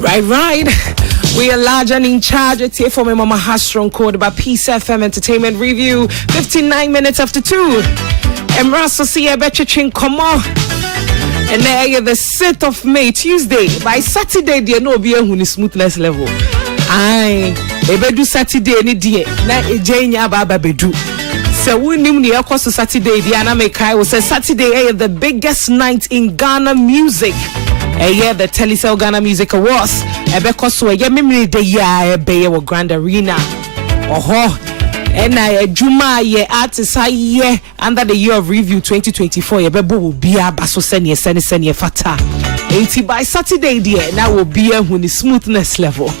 Right. We are large and in charge. It's here for my Mama Hastron code by Peace FM Entertainment Review. 59 minutes after 2. Emraso see a better chin come on. And then the 6th of May, Tuesday. By Saturday, there no be a smoothness level. Aye. Ebedu Saturday any day. Na ejenya baba bedu. So we knew the course Saturday. The Anamekai was a Saturday, the biggest night in Ghana music. The Telecel Ghana Music Awards. Because we memory the year be our Grand Arena. And I Juma ye artist ye under the year of review 2024. Ye bebo will be a basso seni fata. 80 by Saturday dear. Now will be a when the smoothness level.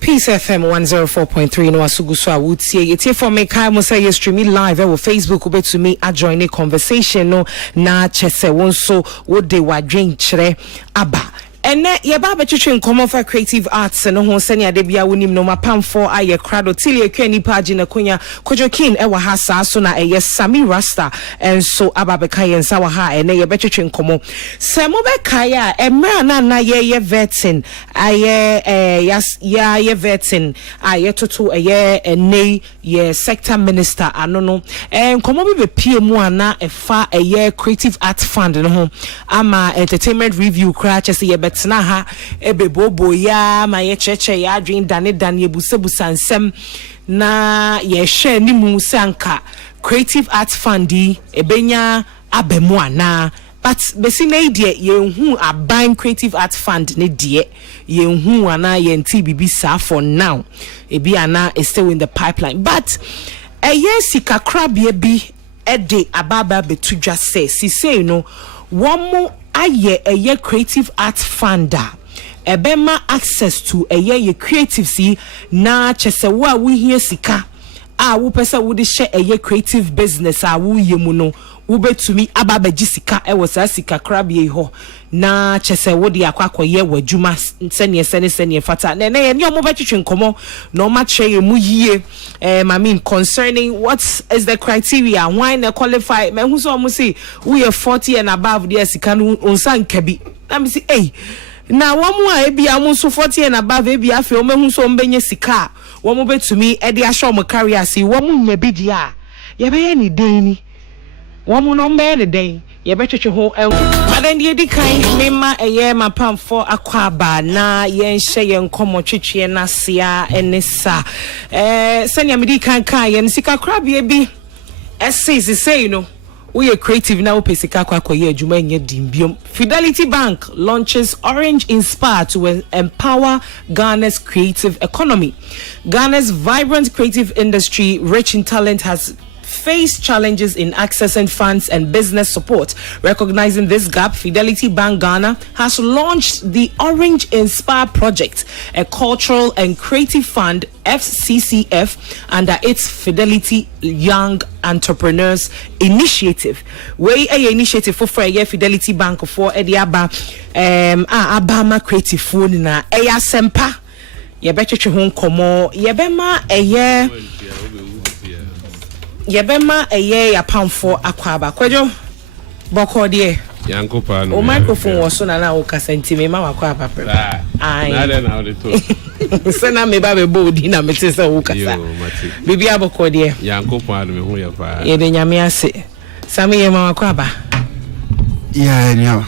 Peace FM 104.3 no asuguso awutie yetie for me kai mo say streaming live on Facebook ube to me a join a conversation no na chese wonso wo de wadwen kire aba ene ye ba betwetwe nkomo for creative arts no ho sene ade bia wonim no mapam for aye crowd till ekwa ni page na konya kojokin e wa ha sa so na eye Sami Rasta enso ababeka ye nsa wa ha ene ye betwetwe nkomo se mo be kai a emra na ye vetting aye ye vetting aye toto aye ene ye sector minister anono nkomo be pie mu ana efa aye creative arts fund no ho ama entertainment review cra chese ye betna ha ebebobo ya ma ye cheche ya adwin dane ebusebusa nsem na ye share ni mu sanka creative arts fund ebenya abemu ana but besina idie yenhu aban creative arts fund ne die yenhu ana yenti bibi sa for now ebi ana is still in the pipeline but sika krabie bi ede ababa betudwa say no womo aye creative arts funder ebema access to ye creative see na chese wa we here sika wo pesa wo de share creative business wo yemu no wo betumi ababa gisika e wosa sika krabie ho na chese wo de akwakoye wadwuma sene fata na ye ne omo betwetwe nkomo no ma che mu yie concerning what is the criteria why na qualify me hu so omo say we are 40 and above the sika no onsan kabi na me say na womu a ebi amunso 40 and above ebi afi o mehu so mbenye sika womu betumi e de ahwe omo career si womu nya bidi a ye be ye ni den ni womu no mbe ne den ye betwetwe ho aden de di kan mema eye mapam for akwaba na ye nhye ye nkomo twetwe na sia enesa senya medi kan ye sika krabie bi say no we are creative now pesika kwakoye adwuma nye dimbiom. Fidelity Bank launches Orange Inspire to empower Ghana's creative economy. Ghana's vibrant creative industry, rich in talent, has faced challenges in accessing funds and business support. Recognizing this gap, Fidelity Bank Ghana has launched the Orange Inspire project, a cultural and creative fund, FCCF, under its Fidelity Young Entrepreneurs Initiative. Where a initiative for Fidelity Bank for Ediaba Abama Creative Phone na Eya Sempa. Ye betche ho komo ye bema Yebema ya pound for akwaba kwejo boko de yankopa no o microphone was so na o kasenti me ma akwaba pre ai na den how dey talk sena me ba be bodi na me tese o kasa bibi aboko de yankopa no me hu ya pa ye de nyame ase sami ye ma akwaba ya nya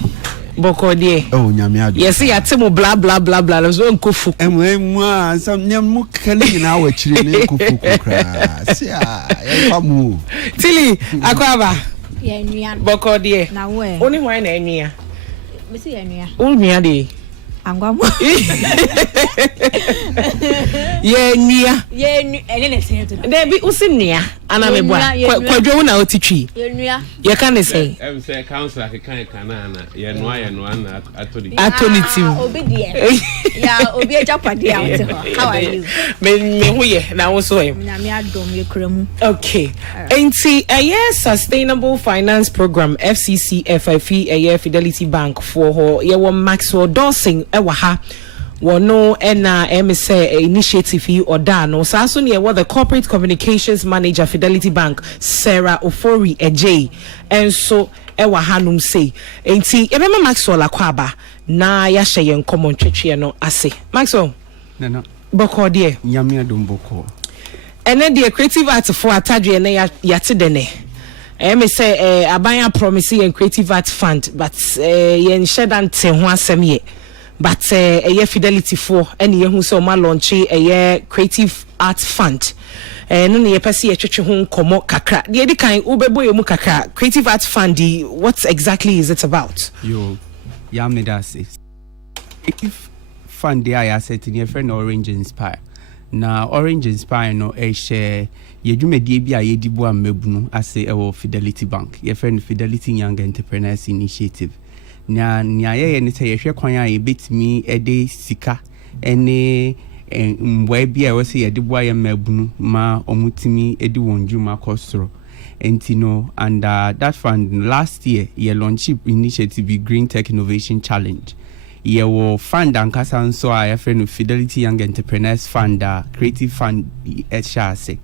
boko de oh nyame adu yes ya temo bla bla bla bla so nkofu emu sam nyam kale na awachire ne nkofu kra sia ya famu tili akwaba ya nua boko de na we oni hwan na nua me si ya nua o nua de angwamo ye nua ene ne se to Debi usi nua ana me boa kwadwo na otitwi Yenua. ye kan say Em say council kan na ye no na atoni. Obi de. Ya obi ejapade a wote ho. How are you? Me hu ye na wo so em. Na me adom ye kramu. Okay. Enti Sustainable Finance Program FCCFIF Fidelity Bank for ho ye wo Maxwell Dawson e wa ha wono ena say initiative or da no sa so ne the corporate communications manager Fidelity Bank Sarah Ofori Ej and so e wa hanum say enti e be Maxwell akwaba na ya hye yen common twetwe no ase Maxwell no boko de nyame adom boko ene de creative art for atadwe na yate de ne say abanya promise yen creative art fund but yen shedante ho asem ye but Fidelity for any yehu so ma launch creative art fund no ne yepese ye twetwe ho komo kakra de edi kan ubebo ye mu kakra creative art fund what exactly is it about yo yam das if fund dey I set in your friend Orange Inspire na Orange Inspire no share ye dwumedie bi a ye dibo amabunu ase Fidelity Bank your friend Fidelity Young Entrepreneurs Initiative na ye ne say yehwe kwan a ye betimi ede sika ene mbwa bi a we say ye de boa ye mabunu ma omutimi edi wonjuma kosoro entino and that fund last year ye launch initiative Green Tech Innovation Challenge ye wo fund ankasa nso a ye friend Fidelity Young Entrepreneurs Fund creative fund ese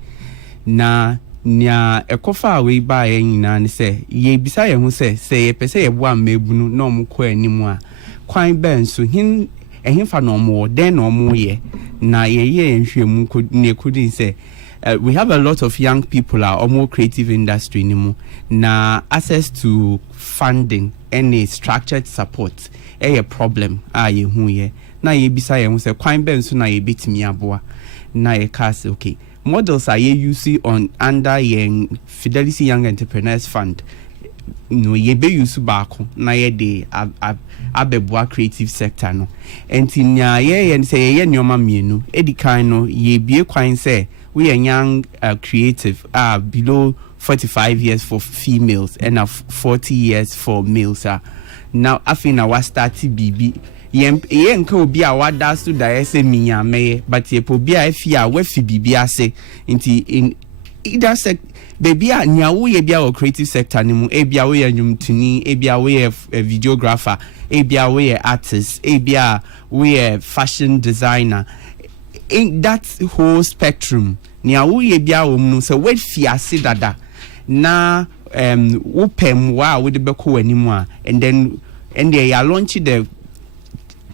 na nya ekofa we ba ye nyina ne se ye bisa ye hu se ye pese ye boa mabunu na omko animu a kwan ben so hin fa no mo den no mo ye na ye nhwemu ne kudin se we have a lot of young people are almost creative industry nimu na access to funding any structured support a problem ye hu ye na ye bisa ye hu se kwan ben so na ye betimi aboa na ye cast okay models are used on under Fidelity Young Entrepreneurs Fund. No, ye be use back na ye de abeboa creative sector no. Enti nya ye and say ye nyoma mienu. Edi kan no ye be kwan say we are young creative below 45 years for females and 40 years for males. Now afina wa start BB. Ye nka obi a wada so da ese minya me but ye po bia afi a wafi bibia se nti in either sect baby a nya wo ye bia o creative sector ni mu e bia wo ye nwumtuni e bia wo ye videographer e bia wo ye artist e bia wo ye fashion designer in that whole spectrum nya wo ye bia wo mu so we fiase dada na wo pem wa wo de beko animu a and then they are launching the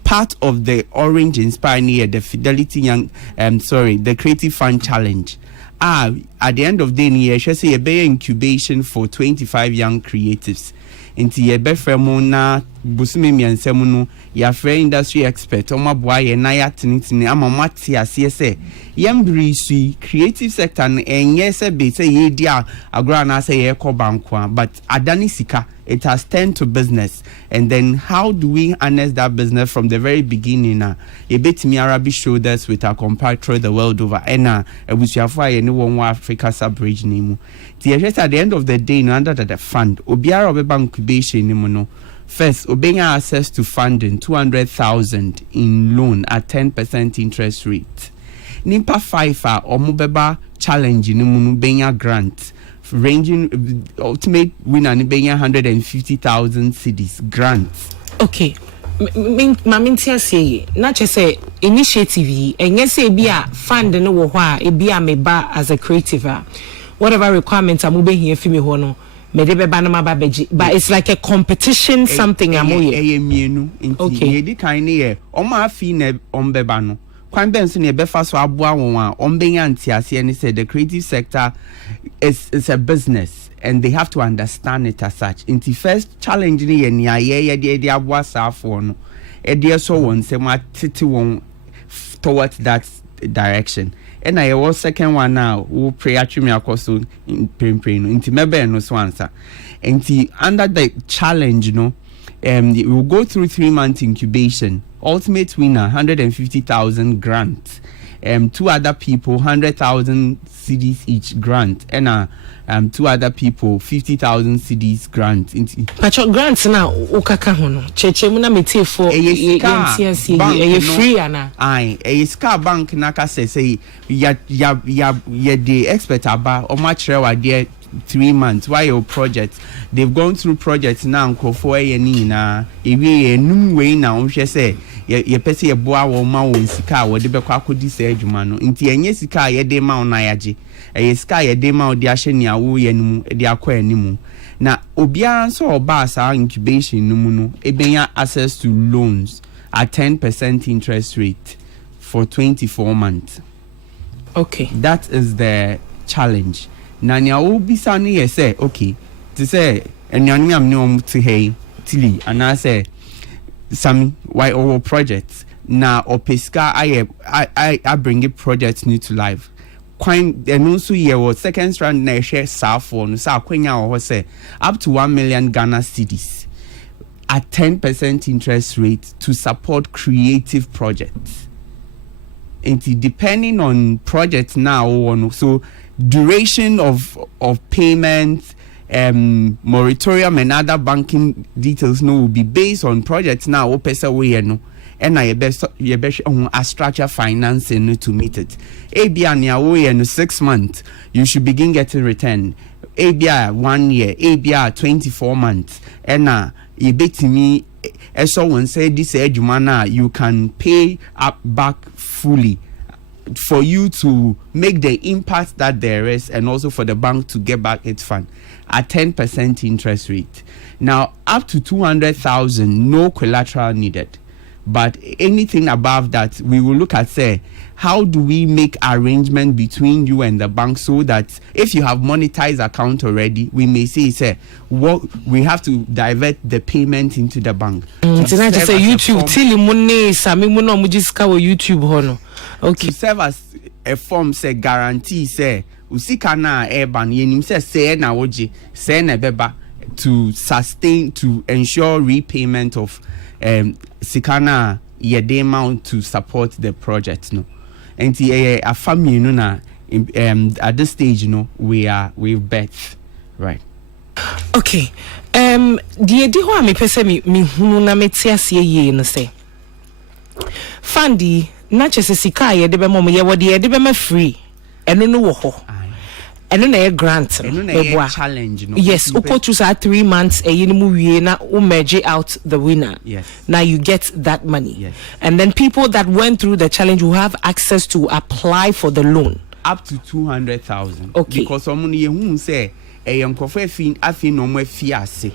part of the Orange Inspire near the Fidelity Young the Creative Fund Challenge. At the end of the year, she say a better incubation for 25 young creatives. Into ye be na busumi miansemu no ya free industry expert oma boa ye na ya tinitini ama mati ase se yembri sui creative sector no enye se be say ye dia agora na say ye ko banko but adani sika it has turned to business and then how do we harness that business from the very beginning a bit me Arabic shoulders with our compatriot the world over ena ebusuafo aye ne won Africa sub-region mu at the end of the day no under the fund obiara obeba incubation ni mu no first obenya access to funding 200,000 in loan at 10% interest rate nimpa 5 omubeba challenge ni mu no benya grant ranging ultimate winner ni benya 150,000 cedis grants. Okay, mamintia say not just say initiative and yes say be a fund no wo hwa e be a meba as a creative whatever requirements am be here for me ho no me de beba na maba beji but it's like a competition something amoye mienu inti ye di kan ne o ma afi na ombeba no kwan ben so ne be fa so aboa won a ombenya ntiase ne say the creative sector is a business and they have to understand it as such. In the first challenge ni ye ni aye de aboa safo no e de so won se ma tete won towards that direction. And I was second one now who pray atwimi akoso in pray no inti mebe no so answer. And under the challenge no we will go through 3 month incubation. Ultimate winner 150,000 grant two other people 100,000 cedis each grant, and two other people 50,000 cedis grant. Pacho grants na ukaka hono. Cheche muna metie for free ana. Aye, a ska bank naka say ya the expert aba o ma chere wa there 3 months. Why your project? They've gone through projects now. Nkofo ye na ewie enum we na o hwe say ye pese ye boa wo ma wo sika wo de bekwa akodi se adwuma no. Nti enye sika ye de ma na yaje. Eye sika ye de ma de ahye ne awo ye num de akwa animu. Na obia so oba sa incubation num no ebenya access to loans at 10% interest rate for 24 months. Okay. That is the challenge. Na nya obisa ne ye say okay. To say enyanu am ne to hey tili and I say some why our projects na opeska I bring a project new to life. Quite and also year was second strand na share for no sa kwenya or say up to 1 million Ghana cedis at 10% interest rate to support creative projects. And depending on projects now on so duration of payments, moratorium and other banking details no will be based on projects now o pesa we no and I best a structure financing to meet it. ABA near we no 6 months you should begin getting return. ABA 1 year, ABA 24 months and you bet me so when say this edumana you can pay up back fully for you to make the impact that there is and also for the bank to get back its fund at 10% interest rate. Now up to 200,000 no collateral needed, but anything above that we will look at say how do we make arrangement between you and the bank so that if you have monetized account already we may say what we have to divert the payment into the bank. Tonight just say YouTube till money sami mo no mujiska wo YouTube hono. Okay. To serve as a form say guarantee say usika na urban yenim say na woje say na beba to sustain to ensure repayment of sikana yede amount to support the project no. And a family no na at this stage you know we've bet right. Okay. The edi ho me pese me hunu na metiase ye no say Fandi na chese sika ye de be mom ye wo de be ma free eno no wo ho eno na grant no challenge no. Yes, uko through 3 months e mu wie na u merge out the winner. Yes. Now you get that money. Yes. And then people that went through the challenge will have access to apply for the loan up to 200,000. Okay. Because someone ye who say a young coffee afi no more fiase.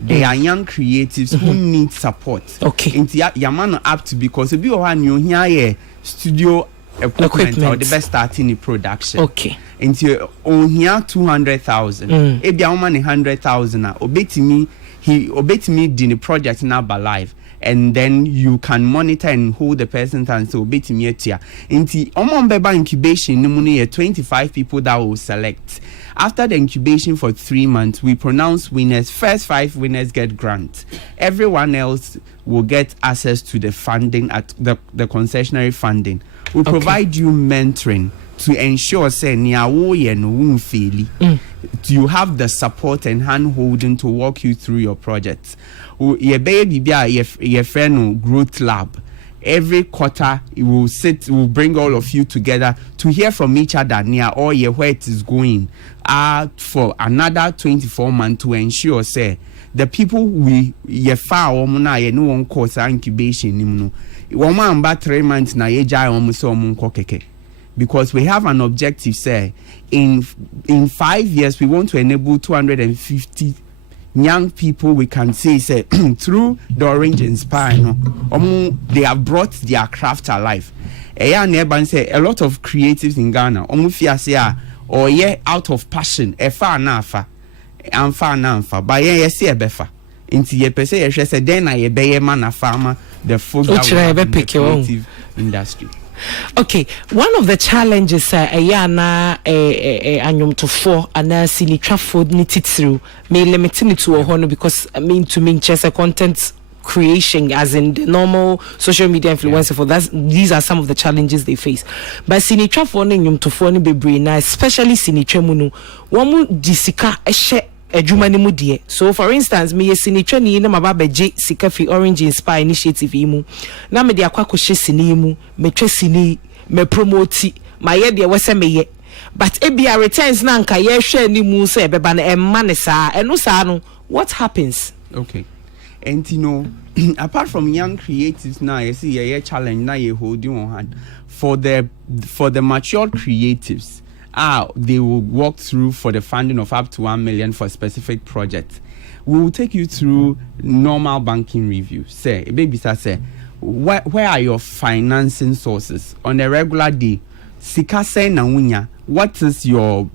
They are young creatives who need support. Okay. Into yamano up to because if you are new here studio equipment or the best starting in production. Okay. Into on here 200,000. If you are 100,000 obetimi in the project now by live. And then you can monitor and hold the person and so obetimi etia. Into omombeba incubation numuni 25 people that will select. After the incubation for 3 months, we pronounce winners. First 5 winners get grants. Everyone else will get access to the funding at the concessionary funding. We provide you mentoring to ensure say you have the support and hand holding to walk you through your projects. Your baby your friend growth lab. Every quarter we'll bring all of you together to hear from each other near all year where it is going for another 24 months to ensure say the people we ye far no one course incubation no 1 month 3 months na ye jai keke. Because we have an objective say in 5 years we want to enable 250 young people we can say through the Orange Inspire they have brought their craft alive. Say a lot of creatives in Ghana or out of passion far na fa but see a befa into ye per se say then I be man a farmer the folk creative industry. Okay, one of the challenges ayana anyum to 4 anasi ni trafod ni titru me limit ni to hono because I mean to mean chess content creation, as in the normal social media influencer. For these are some of the challenges they face. But sinitra for nyum to for ni bebre na, especially sinitra munu, wamu disika eshe ejuma ni mudie. So for instance, me sinitra ni na mababa je sika fi Orange Inspire initiative imu. Na me de akwa koshe sini imu, me tre sini, me promote, ma ye de wese me ye. But ebia returns na nka ye hwe ni mu se beba na emma ne saa. Eno saa no, what happens? Okay. And apart from young creatives now, you see a challenge now you hold you on hand. For the mature creatives, they will walk through for the funding of up to 1 million for specific projects. We will take you through normal banking review. Say, baby, say, where are your financing sources on a regular day? Sika say na unya, what is your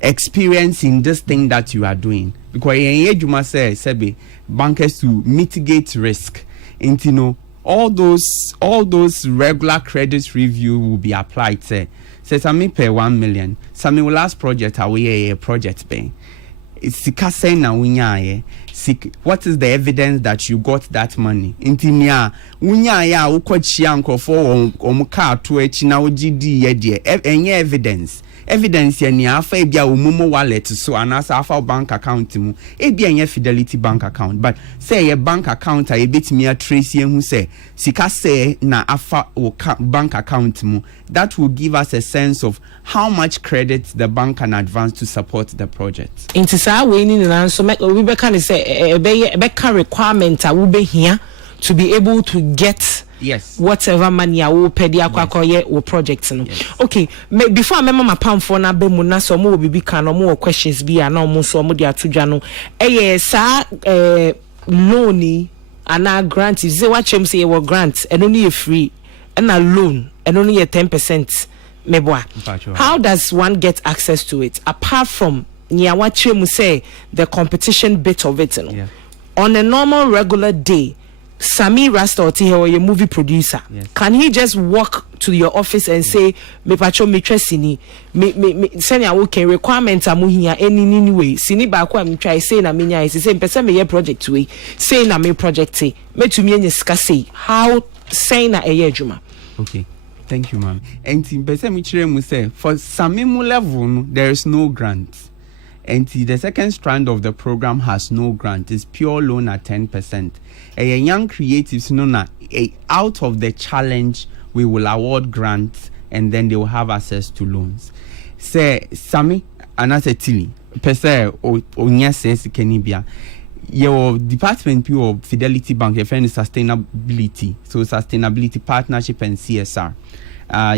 experience in this thing that you are doing? Because you must say, Sebi, bankers to mitigate risk. And all those regular credit review will be applied. Say Sami pay 1 million. Sami will last project away a project pay. What is the evidence that you got that money? Intimia unya ya ukochi anko for omuka to echina ojidi ye any evidence ya ni afa ebia umumo wallet so anasa afa bank account mu ebia nye Fidelity bank account, but say your bank account a betimi a trace ye hu say sika say na afa bank account mu, that will give us a sense of how much credit the bank can advance to support the project. Into sa we ni na so we be can say beka requirement a we be here to be able to get whatever money I will pay the akwakoye or projects no. Okay, before I remember my palm for na be mu na so mo bibi kan no more questions bi ana mo so mo dia tudwa no sa loan ana grant is what chem say you grant and only free and a loan and only 10% meboa. How does one get access to it apart from what chem say the competition bit of it no? On a normal regular day, Sami Rasta or your movie producer, can he just walk to your office and say, "Me pacho me tresini, me send ya okay requirements amu here any way. Sini ba kwa me try say na me nya is say person me ye project we say na me project me to me nyesika say how say na eye adwuma." Okay, thank you, ma'am. And in person me chire mu say for Sami mu level there is no grant. And the second strand of the program has no grant. It's pure loan at 10%. A young creatives out of the challenge we will award grants and then they will have access to loans. Say Sami anase tili pese onya sense kenibia. Your department of Fidelity Bank your friend is sustainability. So sustainability partnership and CSR.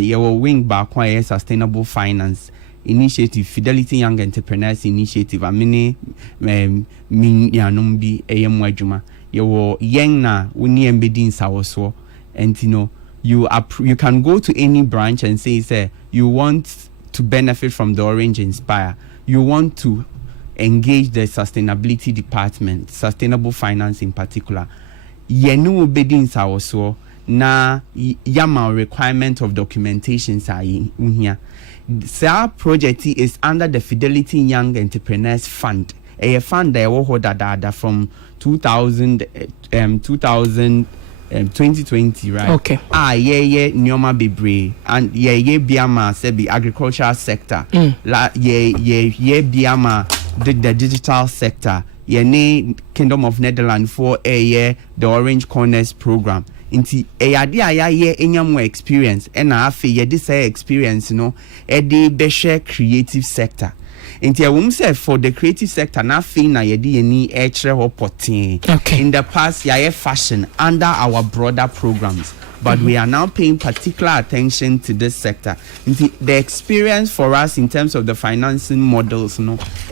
Your wing back sustainable finance initiative, Fidelity Young Entrepreneurs Initiative. Amini minyanumbi eyemwajuma. Your young na uni embedin sawoso, and you can go to any branch and say you want to benefit from the Orange Inspire. You want to engage the sustainability department, sustainable finance in particular. Yenu bedin sawoso na yama requirement of documentation sa here. Our project is under the Fidelity Young Entrepreneurs Fund. A fund that will data from 2020, right? Okay. Nyoma bebre and biama sebi agricultural sector. La biama the digital sector. Ne Kingdom of Netherlands for the Orange Corners program. Inti enya more experience and afi this experience be share creative sector. Inti say for the creative sector na afi na any potin. Okay. In the past fashion under our broader programs, but we are now paying particular attention to this sector. Inti the experience for us in terms of the financing models be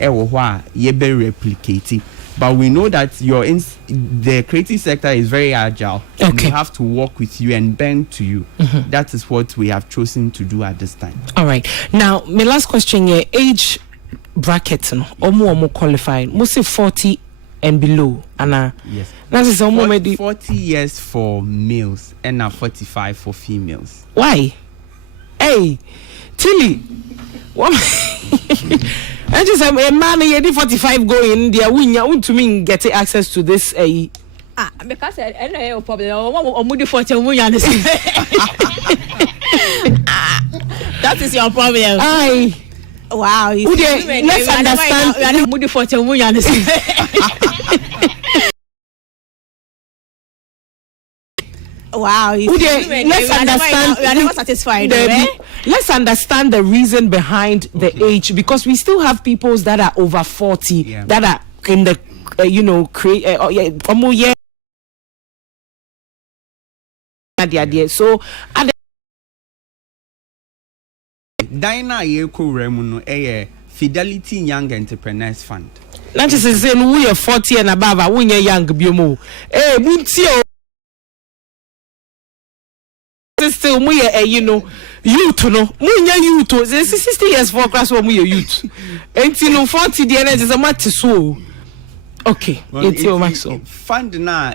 replicated. But we know that the creative sector is very agile. Okay. And we have to work with you and bend to you. That is what we have chosen to do at this time. All right. Now, my last question here, age bracket, omo qualified, mostly 40 and below. Anna. Yes. That is 40 years for males and 45 for females. Why? Hey, Tilly. What? I just a man 45 going there. We want to mean getting access to this Because I know your problem. Or moody for that is your problem. Aye. Wow. Let's understand. You are moody for Wow. Let's understand. We are never satisfied. Let's understand the reason behind the age, because we still have peoples that are over 40 that are in the so Dina Yeko Remuno Fidelity Young Entrepreneurs Fund. Not just saying we are 40 and above, we are young biomo. Muntio still we are youth no munya youth 60 years for class when we are youth. And 40 the energy is a matter so. Okay, it's your maxo. Fund na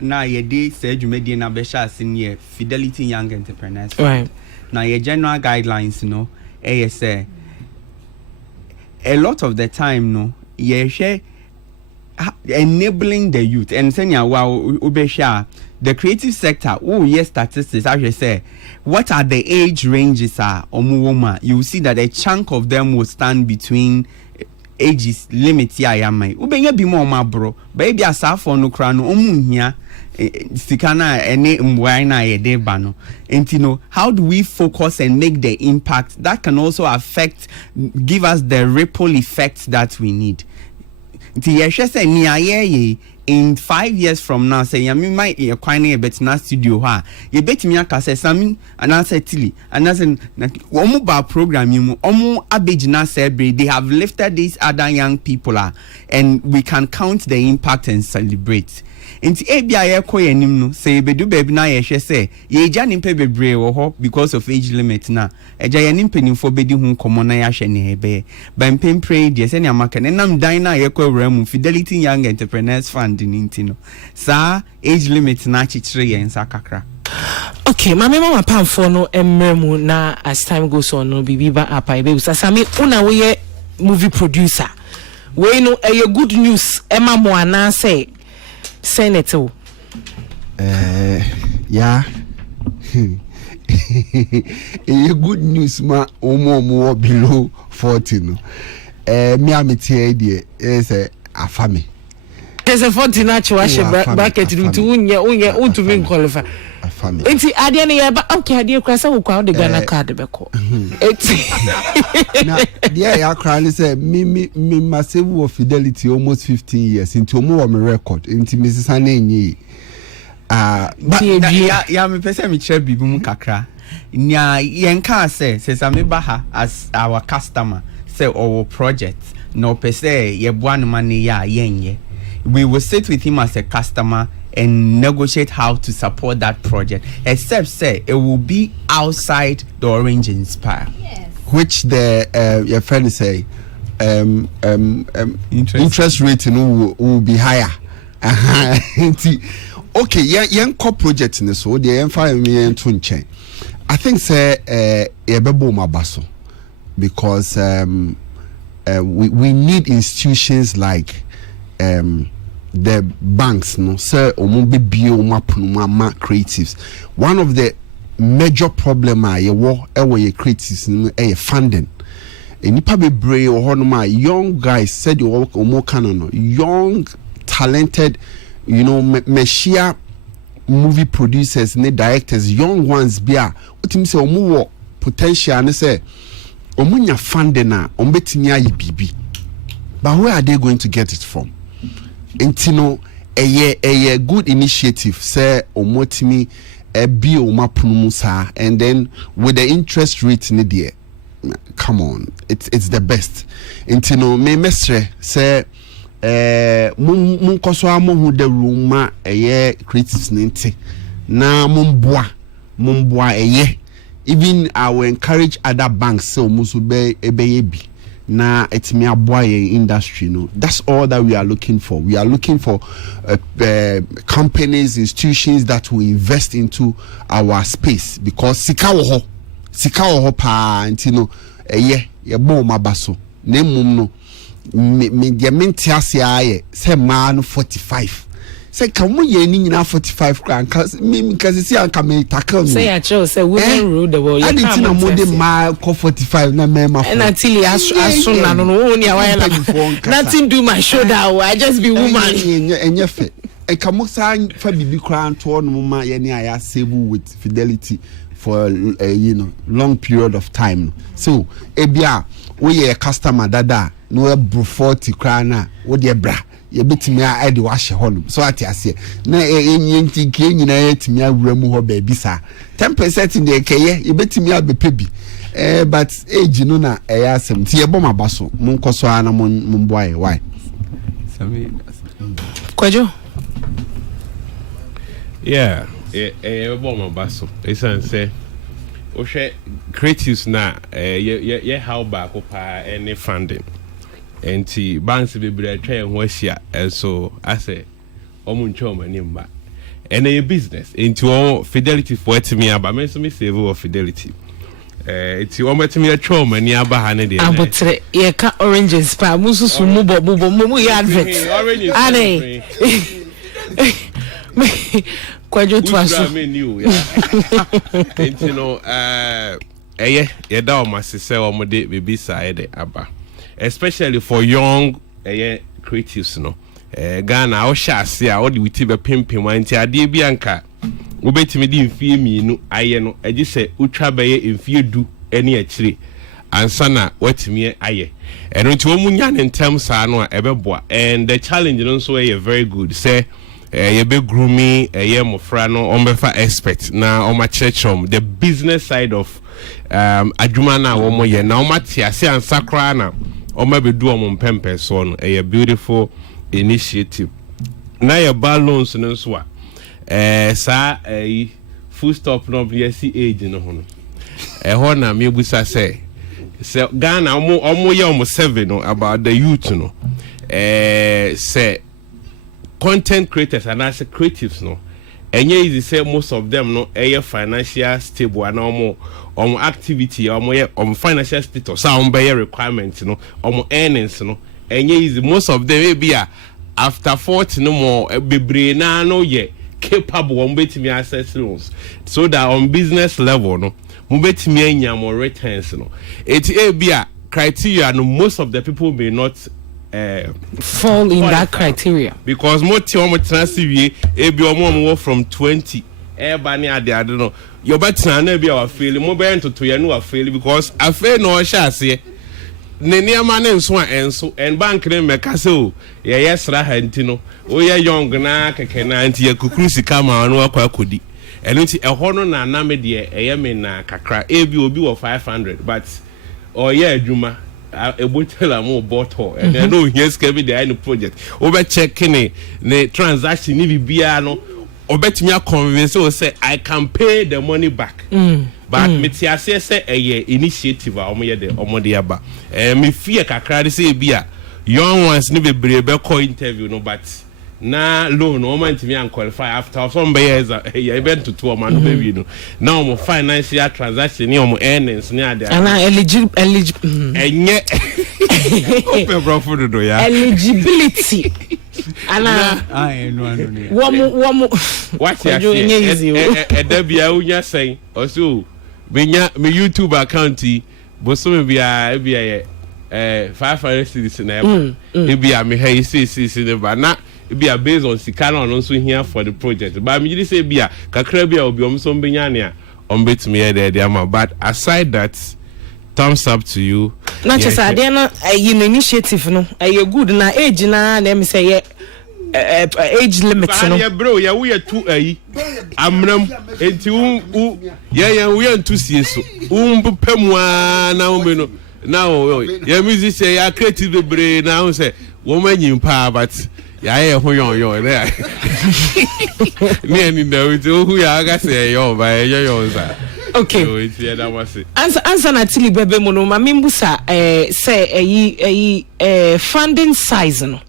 na ye day said you made in Abesha senior Fidelity Young Entrepreneurs Fund. Right. Now your general guidelines, say a lot of the time, share enabling the youth and saying the creative sector. Oh yes, statistics. I should say, what are the age ranges? You will see that a chunk of them will stand between ages limit mai ubenya bi mo ma bro baby asafo no kra no omunhia sikana ene mbwai na yede ba no enti how do we focus and make the impact that can also affect, give us the ripple effects that we need. Nti yehwe se ni aye in 5 years from now, say yami might a quine a bet na studio ha ye bet me aka say sami and answer tili and as in omu ba program you omu abejina celebrate, they have lifted these other young people and we can count the impact and celebrate. Inti ebia ye koye nim no say bedu baby na ye hwe say ye gya nimpe bebre wo ho because of age limit na eja ye nimpe nimfo bedi hu komo na ya hwe ne hebe ba mpempre de se ne amaka ne nam dan na ye ko awra mu Fidelity Young Entrepreneurs Fund ninti no sa age limit na chichire ye nsa kakra. Okay, my mama pamfo no emremu na as time goes on no bibi ba apa be usasami una we movie producer we no a good news ema mo ana say Senator. Yeah. A good news ma more below 40 no. Me amity idea is a family. There's a 40 natural bracket to unye mean qualify. A family. Enti ade na ye ba okay ade krasa wo kwa de Ghana card beko. Now yeah ya cry say me massive of Fidelity almost 15 years into omo me record into Mrs. Anenyi but ya me pese me chere bibi mu kakra nya yenka say same ba ha as our customer say our project no pese ye boa no mane ya yenye we will sit with him as a customer and negotiate how to support that project, except say it will be outside the Orange Inspire. Yes. Which the your friend say interest rate will be higher. Okay, young co project in the so the M5 to chain. I think say ebebo mabaso because we need institutions like the banks no sir omumbe bio ma creatives. One of the major problem ye creatives no funding. Enipa bebre ohonoma young guys said you work omo canon young talented meshia movie producers ne directors young ones bia otimi say omo potential ne say omunya funding na ombetimi ayi bibi, but where are they going to get it from? Intino a good initiative say omotimi bi omapumusa and then with the interest rate in the come on, it's the best. Intino me mestre say mun koso amohu de ruma creatives nti na mumboa even I will encourage other banks so musu be ebeyebi na it's me aboa industry no. That's all that we are looking for. We are looking for companies, institutions that will invest into our space because sika wo ho pa ntino ye bo mabaso na mum no me dia mentiase aye say man 45 say come we ye ni na 45 kra cuz me cuz see anka me tackle say a cho say women rule the world. I didn't know more than my 45 na me ma. And until asun na no ni awaya nothing do my shoulder. I just be woman. Enye fe. E kamo sa fa bibi kra nto no ma ye ni aya save with Fidelity for long period of time. So ebia we a customer dada no bro 40 kra na wo de bra ye betimi a de wa hye honum so ati ase na enyi ntike nyina yetimi awura mu ho ba bi sa 10% in the keye ye betimi abepe bi but age no na eya asem ti ye bom abaso mon koso ana mon boy why Kwajo yeah bom abaso esan say o hwe creatives na ye how back up any funding enti banks be bre twa ho ahia so I say omuncho mani mba ene business enti o Fidelity for etimi aba me so me save o Fidelity enti o metimi atwa mani aba ha ne de abotre ye ka oranges pa mususu mu bobo mu ye advert ane Kwajo to aso enti no ye da o masese o mo de bebi side aba especially for young creatives no Ghana o shase a o de witi be pimpim anti ade bi anka wo betimi di mfie mienu aye no agi se utwa be ye mfie du ene akire ansa na watimi aye eno nti wo munya ne ntem saa no a ebeboa and the challenge no so ye very good say ye be grooming ye mofra no on befa expert na o ma chechom the business side of adwuma na wo mo ye na o ma tiase ansa kra na Oma be do on pempe so a beautiful initiative. Na your balloons no so sa full stop no be see age no ho no. Ho na me busa say Ghana omo ye omo 7 no about the youth no. Say content creators and as creatives no. Enye easy say most of them no financial stable and omo activity omo financial status some be requirements no omo earnings no enye easy most of them be after 40 no more bebre na no ye capable on betimi access loans so that on business level no mo betimi anya more returns no it be criteria no most of the people may not fall in that criteria because more transfer ebi omo from 20 bani ade I don't know your better na be our fail mo be to ye no fail because afa no sha se ne niam na nso enso and bank ne meka se o ye yesra ha ntino o ye young na keke na nti ye kukuru sika ma no akwa akodi eno nti eho no na na me de eye me na kakra ebi obi wo 500 but o ye adwuma a bottle mo bottle and I know here's Kevin the any project over checking ne transaction ni bibia no obetimi convince o say I can pay the money back but me tiase say initiative a omo ye de omo de aba me fear kakra de say bia young ones ni bebre be call interview no but na loan o man timi an qualify after some years event to two man no be no now mo financial transaction ni o mo earnings ni ade and eligible enye open bro for do ya eligibility ana womo what ya say da bia unya sen oso me YouTube account boso me bia ye 500 cities na e bia me hey see the ba na bia based on sikana on so here for the project but me say bia kakra bia obi omso mbenya ne a ombetimi here there am but aside that thumbs up to you na chesa ade na initiative no good na age na me say age limit no ya bro ya we tu amram enti ya we ntu sie so pemu na umbe no now ya music say ya creative bre na who say woman nyimpa but ya ho yon na me ani na we who ya ga say yo ba yo za okay so it's ya that was it answer na tili bebe mo no ma mimbusa say funding size no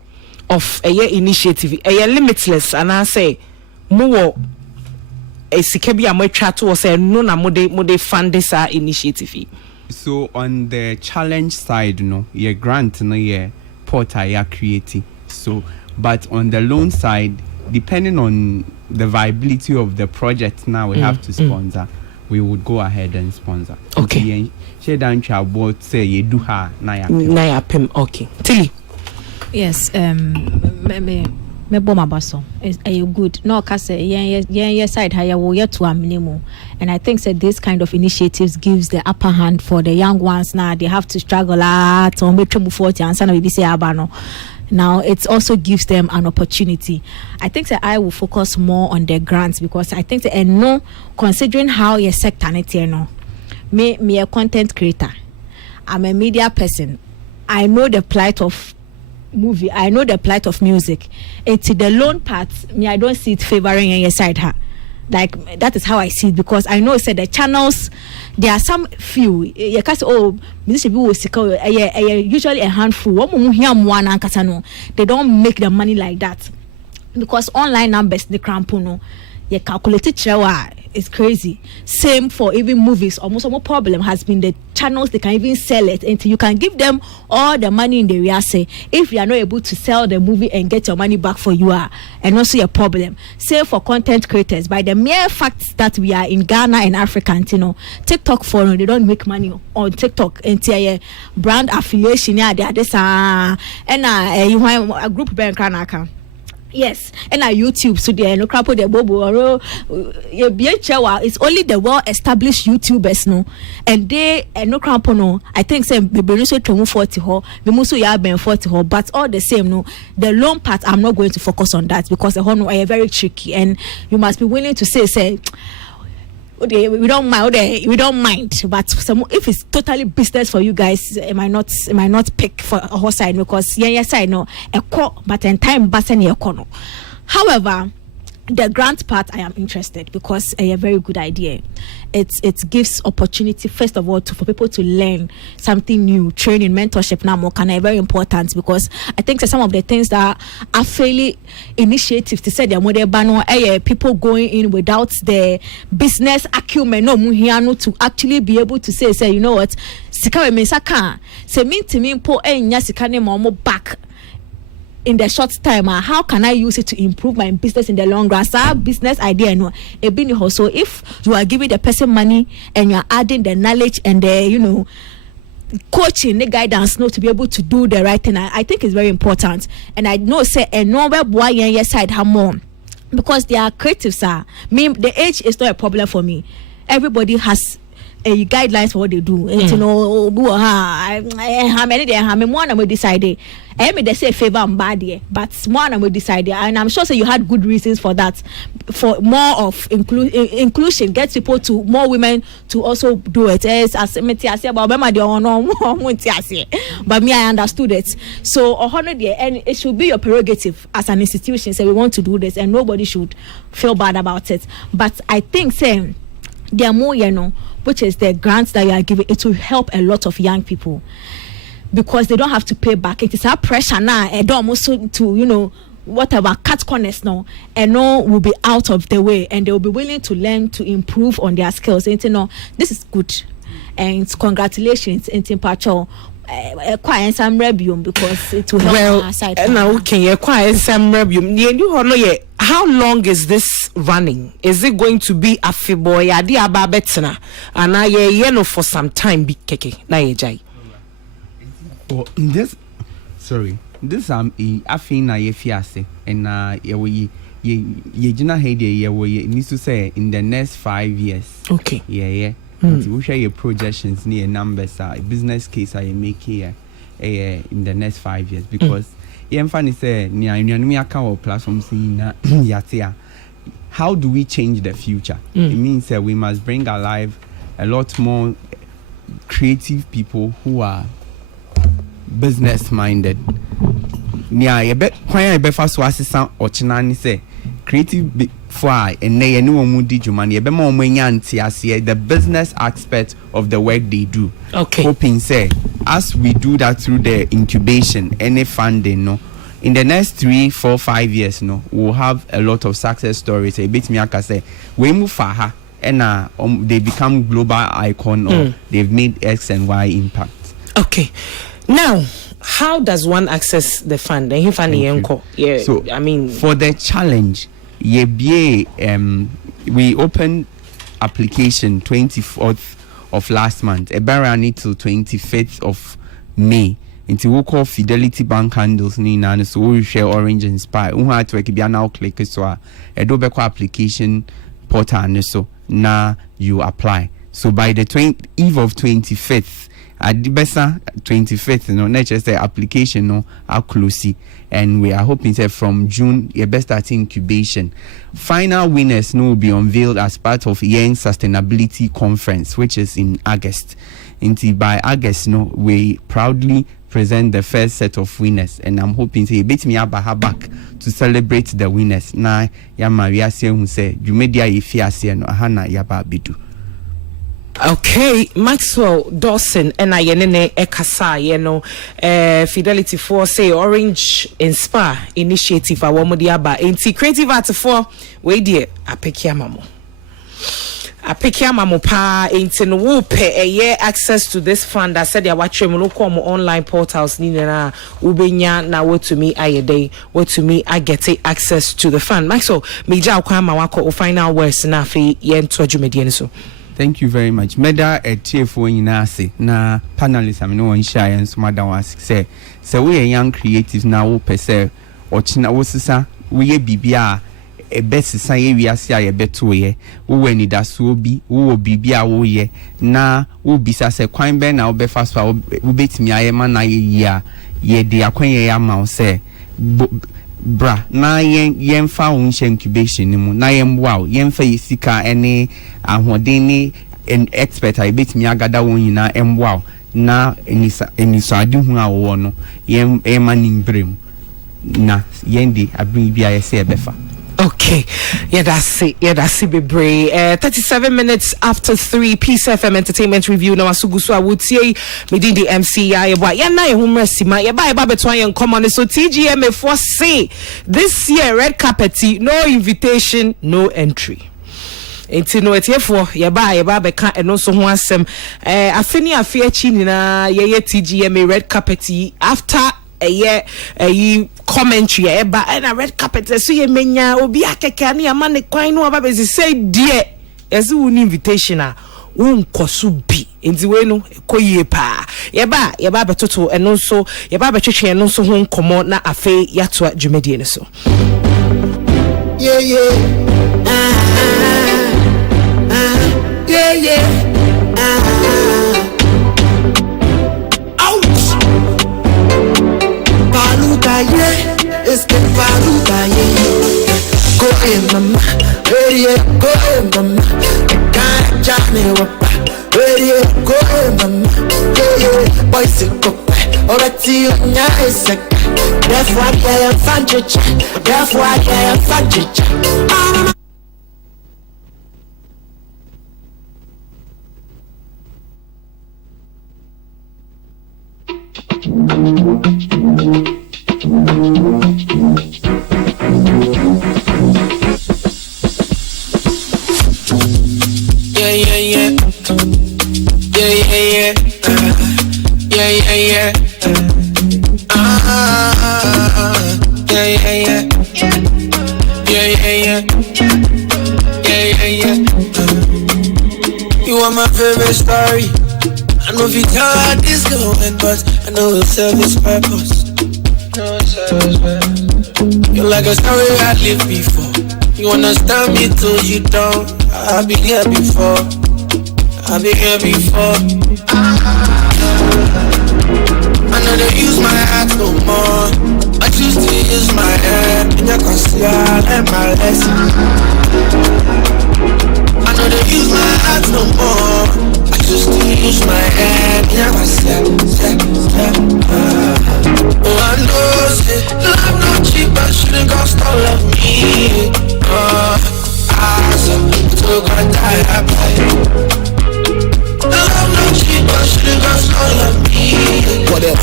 of initiative limitless and I say more sika bi amatwa to say no na mode fund this initiative. So on the challenge side no your grant no your portal you creating so but on the loan side depending on the viability of the project now we have to sponsor, we would go ahead and sponsor. Okay. She don't try about say you do her na pim. Okay. Tilly. Yes, me bom abaso is a good no ka say yen side higher wo yet to minimum, and I think that this kind of initiatives gives the upper hand for the young ones. Now they have to struggle to make 40 and sana we say abano. Now it also gives them an opportunity. I think that I will focus more on the grants, because I think that no, considering how your sector no, me a content creator, I'm a media person, I know the plight of movie, I know the plight of music. It's the loan part, me I don't see it favoring your side her. Like that is how I see it, because I know said the channels, there are some few you can say usually a handful. They don't make the money like that, because online numbers the crampuno you calculate it it's crazy. Same for even movies. Almost more problem has been the channels, they can even sell it until you can give them all the money in the real say. If you are not able to sell the movie and get your money back for you and also your problem. Same for content creators. By the mere fact that we are in Ghana and Africa, TikTok forum, they don't make money on TikTok until brand affiliation. Yeah, they are this and you have a group bank account. Yes, and YouTube, so there no crap the bobo or it's only the well-established YouTubers no, and they no crap no. I think say be so 40 ho, be muso ya ben 40 ho, but all the same no. The loan part I'm not going to focus on that, because the no are very tricky, and you must be willing to say. We don't mind, but if it's totally business for you guys, it might not pick for a horse side, because yes I know a call, but in time bassen your corner. However, the grant part I am interested, because a very good idea. It gives opportunity first of all for people to learn something new, training, mentorship now more kind of very important, because I think that some of the things that are fairly initiatives to say their model bano people going in without the business acumen no muhiano to actually be able to say you know what sika me saka say mean to me po enya sika ne mo back in the short time. How can I use it to improve my business in the long run? So business idea no so if you are giving the person money and you are adding the knowledge and the coaching, the guidance to be able to do the right thing, I think is very important. And I know say and no boy yes side have more, because they are creatives the age is not a problem for me. Everybody has guidelines for what they do. How many they have more than we decided. I mean, they say favor and bad, but more than we decided, and I'm sure you had good reasons for that. For more of inclusion, get people to more women to also do it. But me, I understood it. So, and it should be your prerogative as an institution. Say we want to do this, and nobody should feel bad about it. But I think saying there are more, which is the grants that you are giving, it will help a lot of young people, because they don't have to pay back. It is our pressure now, and almost to whatever cut corners now, and no will be out of the way, and they will be willing to learn to improve on their skills. And this is good, and congratulations, in Timpacho. Quite some rebium, because it will help our side. Now okay, quite some rebium. How long is this running? Is it going to be a fiboy idea babetna and I yellow for some time? Be keke na yejai. This afin na yefiase and ye jina hede ye needs to say in the next 5 years. Okay. Yeah. We share your projections near numbers business case I make here in the next 5 years, because funny say near account platforms in yatia. How do we change the future? It means that we must bring alive a lot more creative people who are business minded. Nia bet quite a fast assistant or chinani say creative fly and they no one did you money be more the business aspect of the work they do. Okay. Hoping say as we do that through the incubation, any funding in the next 3, 4, 5 years we'll have a lot of success stories. A bit me I can say we move far and they become global icon or they've made X and Y impact. Okay. Now how does one access the fund? Yeah, So, I mean, for the challenge, we opened application 24th of last month. Eberani till 25th of May. Until we call Fidelity Bank handles ni so we share Orange Inspire. Had to be now click so a application portal so na you apply. So by the eve of 25th, at the best 25th, not just the application are close, and we are hoping that from June your best start incubation. Final winners will be unveiled as part of Young Sustainability Conference, which is in August. Until by August, we proudly present the first set of winners, and I'm hoping to beat me back to celebrate the winners. Na ya Maria say who say you media if ya say no hana yaba bidu. Okay, Maxwell Dawson and I ekasa Fidelity for say Orange Inspire initiative awomodiaba enti creative art for we dear apekia mamo pa enti no wo pe access to this fund. I said ya watch no come online portals ni na ubenya na what to me ayede what to me I get access to the fund. Maxwell meja kwa ma wako o final words na fe ye nto adwumedie so. Thank you very much. Meda TFO nyina ase na panelists am no one share and some other ones say we are young creatives now wo pese ochina wo sisa we bibia e best say we ase aye beto ye wo wani da so bi wo bibia wo ye na wo bisa se kwan be na wo be fa so wo betimi aye ma na ye a ye de akwan ye ama wo se bra na yen fa won incubation ni mu na yen boa yen fa yisika ene ahoden ni expert I betimi agada won nyina emboa na enisa ade hu a wo no yen manimbrem na yen di abin bia ye se ebefa. Okay, that's it, bebre. 37 minutes after 3, Peace FM Entertainment Review. No asugusu awutie medin the MC ya yeba na ye humresi ma yeba betwa ye common. So TGM for say this year red carpet, no invitation, no entry. Enti no etiefo yeba beka eno so ho asem afeni afiachi nyina ye TGM red carpet after a year commentary eba and a red carpet so ye menya obi akeke na ama ne kwan no aba be say die ezi won invitation a won koso bi enti we no koyie pa yeba betoto eno so yeba betwetwe eno so ho nkomo na afe yato dwumedie ne so yeah it's the Faluta, go in mama, ready, go in mama, can't jam me up, ready, go in mama, yeah, boys, go back, already, nice, that's why I am fancy, that's why I am fancy. You are my favorite story. I know if you tell how this going, but I know it'll serve its purpose. You're like a story I lived before. You understand me till you don't. I've been here before. I know they use my heart no more. I choose to use my head. In your conceal and my lesson. I know they use my heart no more. I choose to use my head. In your conceal. Oh, I know it. Love not cheap, but shouldn't cost all of me. So gonna die happy. Love not cheap, but shouldn't cost all of me. What else?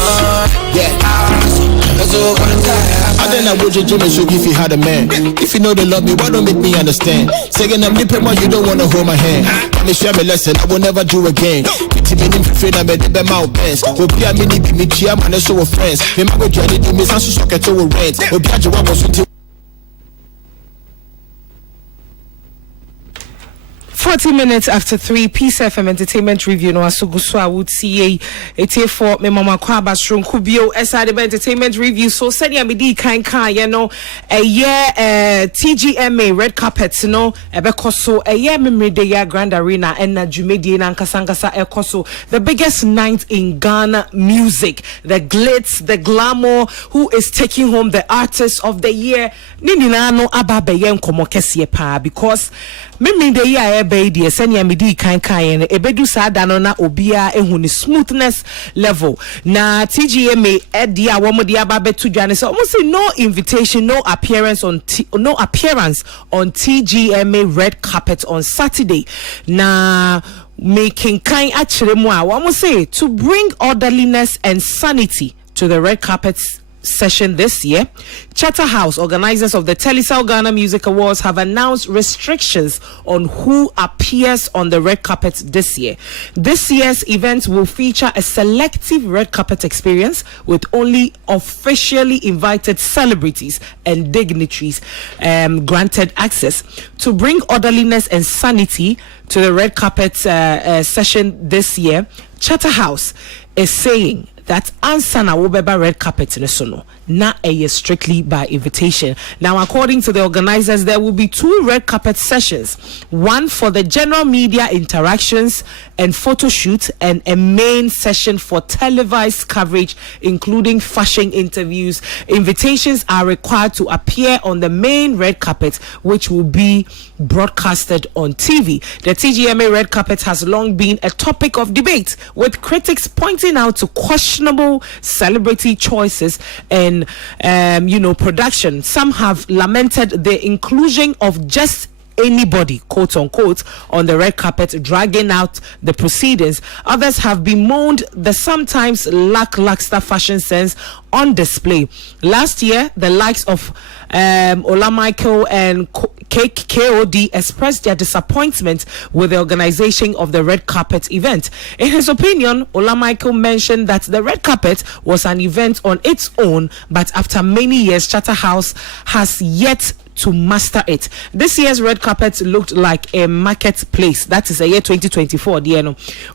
Yeah. So gonna die happy. I don't I would Jimmy so if you had a man. If you know they love me, why don't make me understand? Saying I'm nipping while you don't wanna hold my hand. Me share me lesson, I will never do again. It's me in free, I made the mouth pants. Will be a mini me chia man so friends. Me my go journey to me sansu socket to rent. Will be a jawab was 40 minutes after 3, Peace FM Entertainment Review no asuguswa would see a for me mama kwaba strong kubio SRB Entertainment Review. So send me di kind you know a year TGMA red carpet no ebekoso a year memory day ya Grand Arena and na Jumedi na Nkasangasa ekoso, the biggest night in Ghana music, the glitz, the glamour, who is taking home the artist of the year. Nini na no ababe yen komo kesiye pa because memory day ya baby senya midi kan ebedu sada no na obia ehu ni smoothness level na TGMA edia womo dia ba betu dwane so almost no invitation, no appearance on TGMA red carpet on Saturday na making kind actually mo almost say to bring orderliness and sanity to the red carpets session this year. Charterhouse, organizers of the Telecel Ghana Music Awards, have announced restrictions on who appears on the red carpet this year. This year's event will feature a selective red carpet experience with only officially invited celebrities and dignitaries granted access. To bring orderliness and sanity to the red carpet session this year, Charterhouse is saying that answer na wobeba red carpet in sono na strictly by invitation. Now, according to the organizers, there will be 2 red carpet sessions, one for the general media interactions and photo shoot, and a main session for televised coverage, including fashion interviews. Invitations are required to appear on the main red carpet, which will be broadcasted on TV. The TGMA red carpet has long been a topic of debate, with critics pointing out to questionable celebrity choices and production. Some have lamented the inclusion of just anybody, quote unquote, on the red carpet, dragging out the proceedings. Others have bemoaned the sometimes lackluster fashion sense on display. Last year, the likes of Ola Michael and KOD expressed their disappointment with the organization of the red carpet event. In his opinion, Ola Michael mentioned that the red carpet was an event on its own, but after many years, Charterhouse has yet to master it. This year's red carpet looked like a marketplace. That is a year 2024,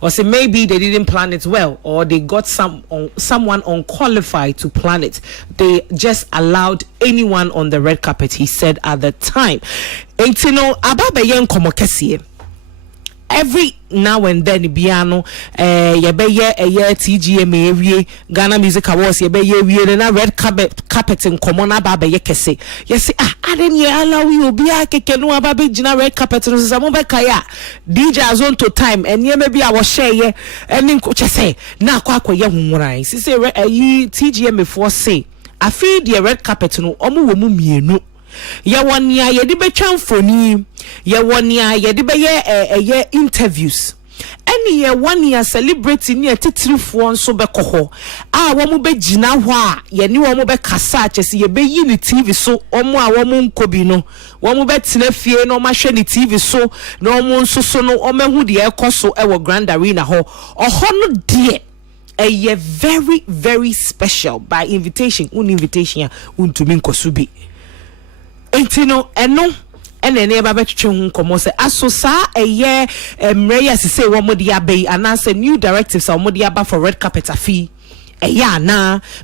or say maybe they didn't plan it well, or they got someone unqualified to plan it. They just allowed anyone on the red carpet, he said at the time. Every now and then piano yebeye TGMA ewie Ghana Music Awards yebeye ewie na red carpet in common ababa yekese yes aden ye allow you obi akeke no ababa gina red carpet no sesa mo be kaya DJ Azon to time enye maybe I was share ye eni nkoche say na akwa ye hunwuran si say TGMA for say afi the red carpet no omo wo mu mienu ye wonia ye de betwa mfoni ye wonia ye de beye interviews any ye wonia celebrity ni etitirifo nso bekoho wo mu be gina ho a ye ni wo mu be kasa achese ye be yi ni TV so omo a wo mu nkobi no wo mu be tena fie no ma hwe ni TV so no omo nso so no omahu de ekoso e wo Grand Arena ho oho no de a very very special by invitation invitation ya untumi nkosubi entino eno ene ba betwe hu komo se asosa eye mreya se say wo modi abai anase new directives are modi aba for red carpet afi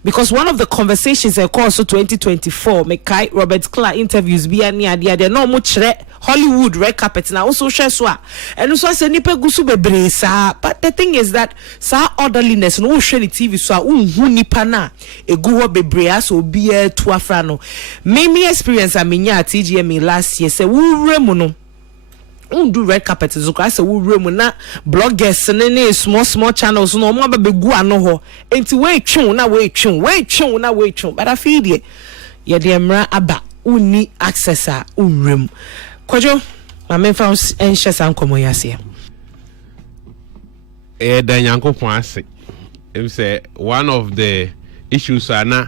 because one of the conversations course 2024 Mekai Robert Clark interviews bi ani ade no mo kire Hollywood red carpet na also share so and so say nipa gusu bebre sa, but the thing is that sa orderliness no hwe ni TV so unhu nipa na egu ho bebre as obi to afra no me experience amenya TGMA last year say wure mu no do red carpet so I say we room na bloggers ne small channels no mo abegu ano ho enti we twon but I feel ye de emra aba uni access a unrem kwajo ma men fa enhye san komo yase da nyankopon ase em say one of the issues are na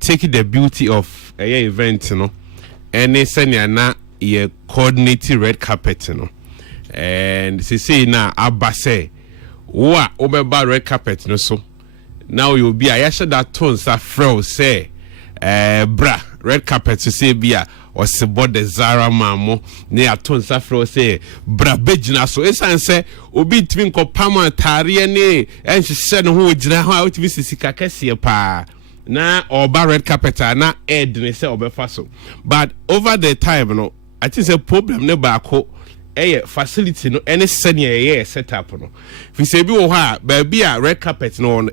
take the beauty of a event no any senior na ye coordinating red carpet no and say na abase wa obeba red carpet no so now you be I should that tone sa fro say bra red carpet to say bia or se bode Zara mamo ne aton sa fro say bra bejina so esan say obi timi nko pama tare ne enhye no ho gina ho a otimi sisika kese pa na oba red carpet na ed ne say obefa so but over the time no I think say problem ne ba ko facility no any senior setup no fi say bi wo ha ba bia red carpet no ni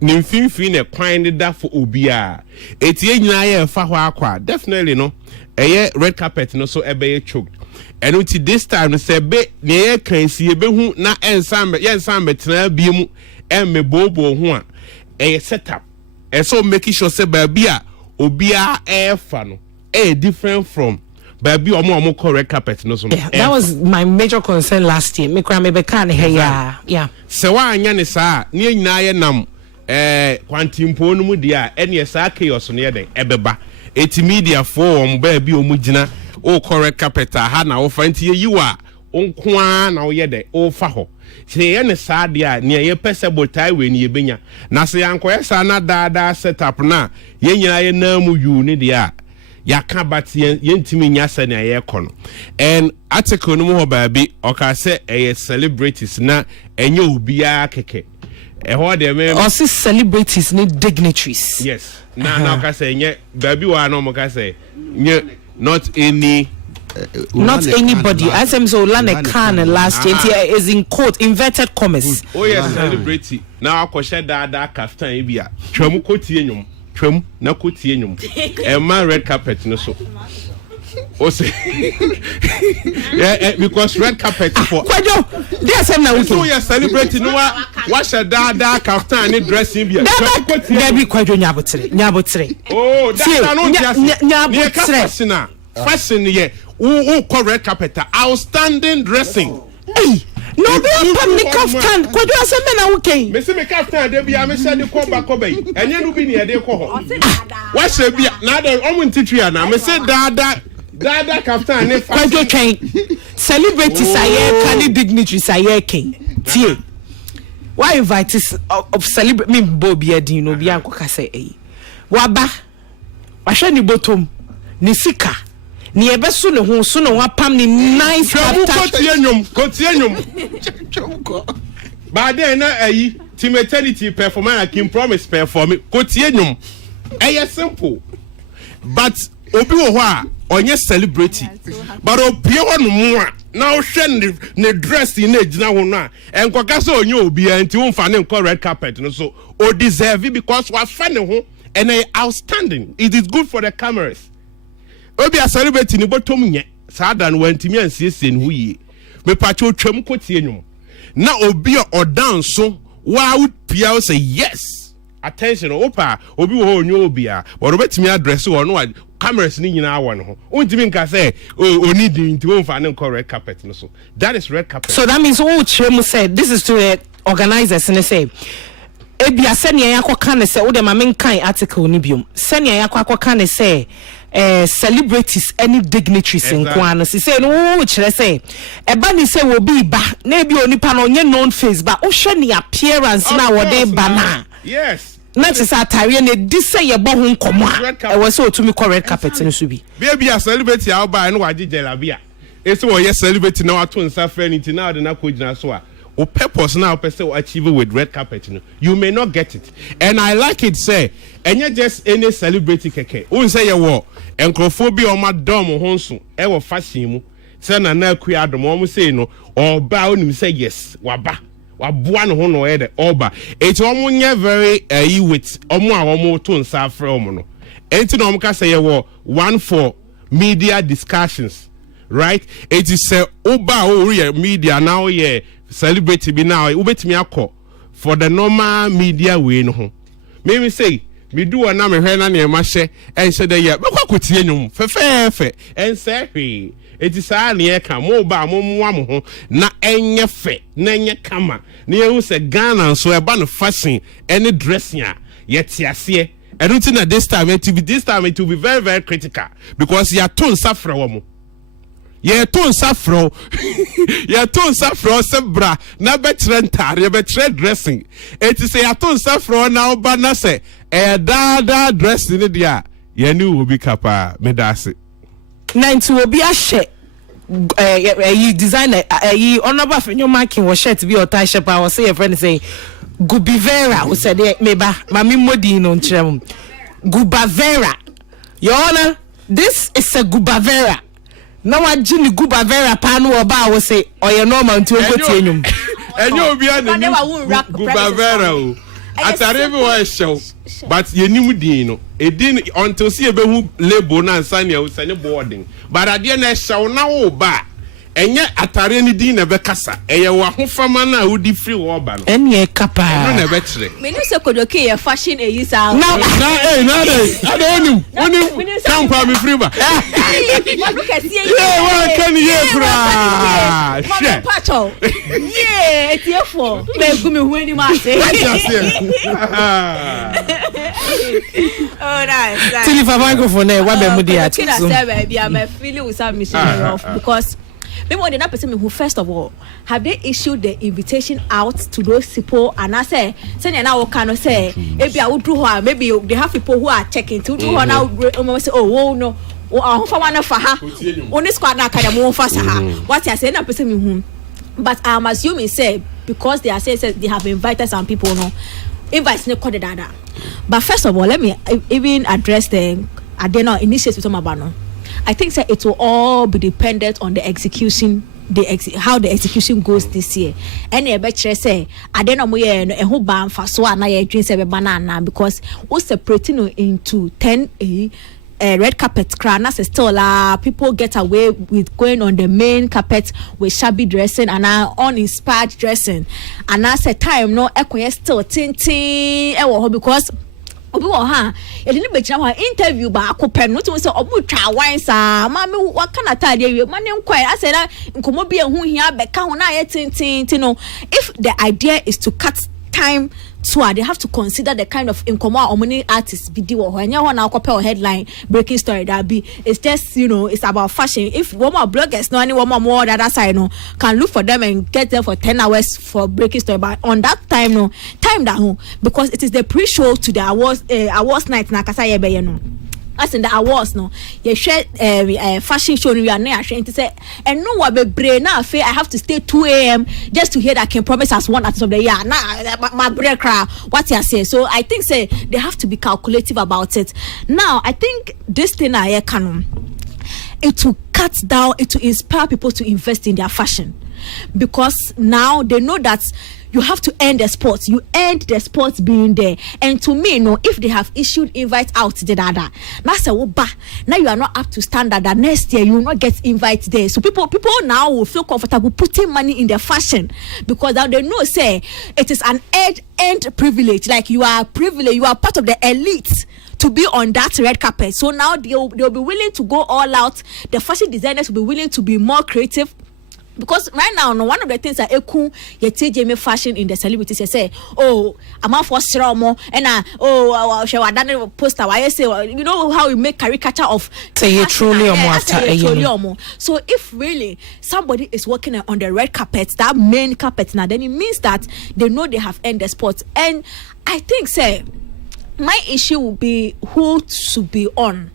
mfimfini ne kwan ne da for obia etie nyina ye fa ho akwa definitely no red carpet no so ebe choked and until this time no say be ne kan si ebe hu na ensam betena bi mu me bobo ho a setup so making sure say ba bia obia fa no different from baby omo correct carpet no so yeah, that was my major concern last year me kra me be kan he yeah se wa anya ne saa ne nyina ye nam kwantimpo no mu dia ene saa chaos no ye den ebeba media for baby omu gina o correct carpet ha na wo fa ntie yiwa onkoa na wo ye den o fa ho se ye ne saa dia ne ye pese botai we ne ye benya na se yankoye saa na dada setup na ye nyina ye na mu yu ne dia yaka but yentimi nya sene aye kono and article no mo baabi oka se celebrities na enye obia keke ho de me or see celebrities need dignitaries yes na oka se enye baabi wa no mo ka se not any not anybody as am so Lana Khan last year is in quote inverted commas oh yes celebrity na akoshe dada kaftan bia twam kotie nyum twam na kotie nyum man red carpet no so o say because red carpet for kwajo there say na we so you celebrate no wa dada kaftan ni dressing bia there be kwajo nyabotre oh that no nyabotre fashion ye who red carpet outstanding dressing hey no be public kaftan kwajo asem na wuken me say me kaftan de bia me say de ko ba ko bai enye no bi ne de ko ho wa say bia na de omo ntitria na me say dada kaftan ne kwajo ken celebrities aye can dignitaries aye ken tie why invite of celebrity me bobia din no bia nkoka say waba wahwe ni bottom ni sika ni ebeso ne ho so no wapam ni nice kotie nyum ba de na team eternity performance I can promise perform kotie nyum simple but obi wo ho a onye celebrity but obi ho no mu a na o hwe ne dress ni ejina ho no a enkoka so onye obi anti wo mfa ne nko red carpet no so o deserve it because wa fa ne ho and outstanding it is good for the cameras obi a celebrity ni bottom nye saada no wantimi ansiesie ne ho yie me pacho twam kotie nyum na obi a odan so wa pia o say yes attention opa obi wo onyo obi a but obetimi address wo no cameras ni nyina awon ho ontimi nka say oni din ti won fa ne correct carpet no so that is red carpet so that means chemu said this is to the organizers and they say ebia senia yakoka ne say wo de ma menkan article ni biom senia yakoka ne say celebrities any dignitaries in Kwana. She say no which say eba ni say will be ba na bi onipa no nye known face ba o hwe ni appearance na wo de ba na yes na ti say atare na di say ye bo ho nkomo a e we say otumi correct carpet no so bi baby a celebrity a ba no waje jelabia e say wo ye celebrity na wato nsa fa ni ti na de na ko gina so a o purpose now person achieve with red carpet you may not get it and I like it say and you just any celebrity keke won say you wo enkrofobia o madom ho nso e wo fashion mu say na akua adom o say no oba onim say yes waba waboa no ho no e de oba it o munye very with omo a omo to nsa afre omo no enti no omka say you wo one for media discussions right it is say oba o media now yeah celebrity be now ubetimi akọ for the normal media way no ho me say me do na me hwe na ne ma hye en hye de ye bekwa kotie nyum fefefe en se hwe eti saa ne ye ka mo ba mo mwa mo ho na enye fe na enye kama ne ye hu se Ghana so e ba no fashion any dressing a ye tiase I don't think that this time it will be very, very critical because you are tone suffer woman. Ye ton safro ye ton safro sebra na betrentar ye betre dressing it is ye ton safro na oba na se da dressing ne dia ye ni obi kapa medase 90 obi ahye you designer you honorable fenyo marking was shirt be or tie shape I was say your friend saying Gubivera who said meba mami modi no nchirem Gubavera your honor this is a Gubavera. Now I Jimmy Gubavera panu oba wo say oye normal nti ogotie nyum enyo obi an Gubavera o atare bi wa show but ye nim din no edin until see ebehu label na nsan ya usanye boarding but ade na show na wo ba enye atare ni din na be kasa eye wa hofama na wo di free wo ba no enye kapa no na be kire me no se kodoke ye fashion e yi sa na onim kampa me free ba look at see wa kan ye fra she pacho yeah etiefo me gumi hu ani ma say oh nice tili fa microphone wa be mu dia kila say baby I'm feeling with some mission off because maybe when that person who first of all have they issued the invitation out to those people and I say now what kind of say maybe I would do her maybe they have people who are checking to do her now say oh no for one for her only squad na kind of for her what you say na person who but I'm assuming say because they are saying they have invited some people no invites no code dada but first of all let me even address the adeno initiative to mabano. I think that it will all be dependent on the execution, how the execution goes this year. Any better say, I don't know where a whole band for so and I drink a banana because we're separating into 10 red carpet crown as a still people get away with going on the main carpet with shabby dressing and uninspired dressing. And as a time no echo still tinting because obi wo ha e de be kira ho interview ba akopem no to say obu twa wan sa ma me wa kana tade awie ma ne nkwai ase na nkomo bi ehun hia be ka ho na ye tintin no if the idea is to cut time so they have to consider the kind of incomo or money artists be di wo ho anya ho na akopel headline breaking story that be it's just it's about fashion if one more bloggers no any one more the other side no can look for them and get them for 10 hours for breaking story but on that time that home because it is the pre-show to the awards night na kasa ye be no as in the awards no you share fashion show we are na to say and no wa bebre na I have to stay 2 a.m. just to hear that can promise us one at of the year na my break what you say so I think say they have to be calculative about it now I think this thing I can it will cut down it will inspire people to invest in their fashion because now they know that you have to end the sports. You end the sports being there. And to me, if they have issued invite out to the dada, now you are not up to standard. That next year you will not get invite there. So people now will feel comfortable putting money in their fashion because now they know say it is an end privilege. Like you are privileged, you are part of the elite to be on that red carpet. So now they'll be willing to go all out. The fashion designers will be willing to be more creative. Because right now, one of the things that eku ye TJ fashion in the celebrities they say, oh, I'm out for Sromo and she was done poster. Why say you know how we make caricature of say truly so if really somebody is working on the red carpet, that main carpet now, then it means that they know they have earned the spot. And I think say my issue will be who should be on.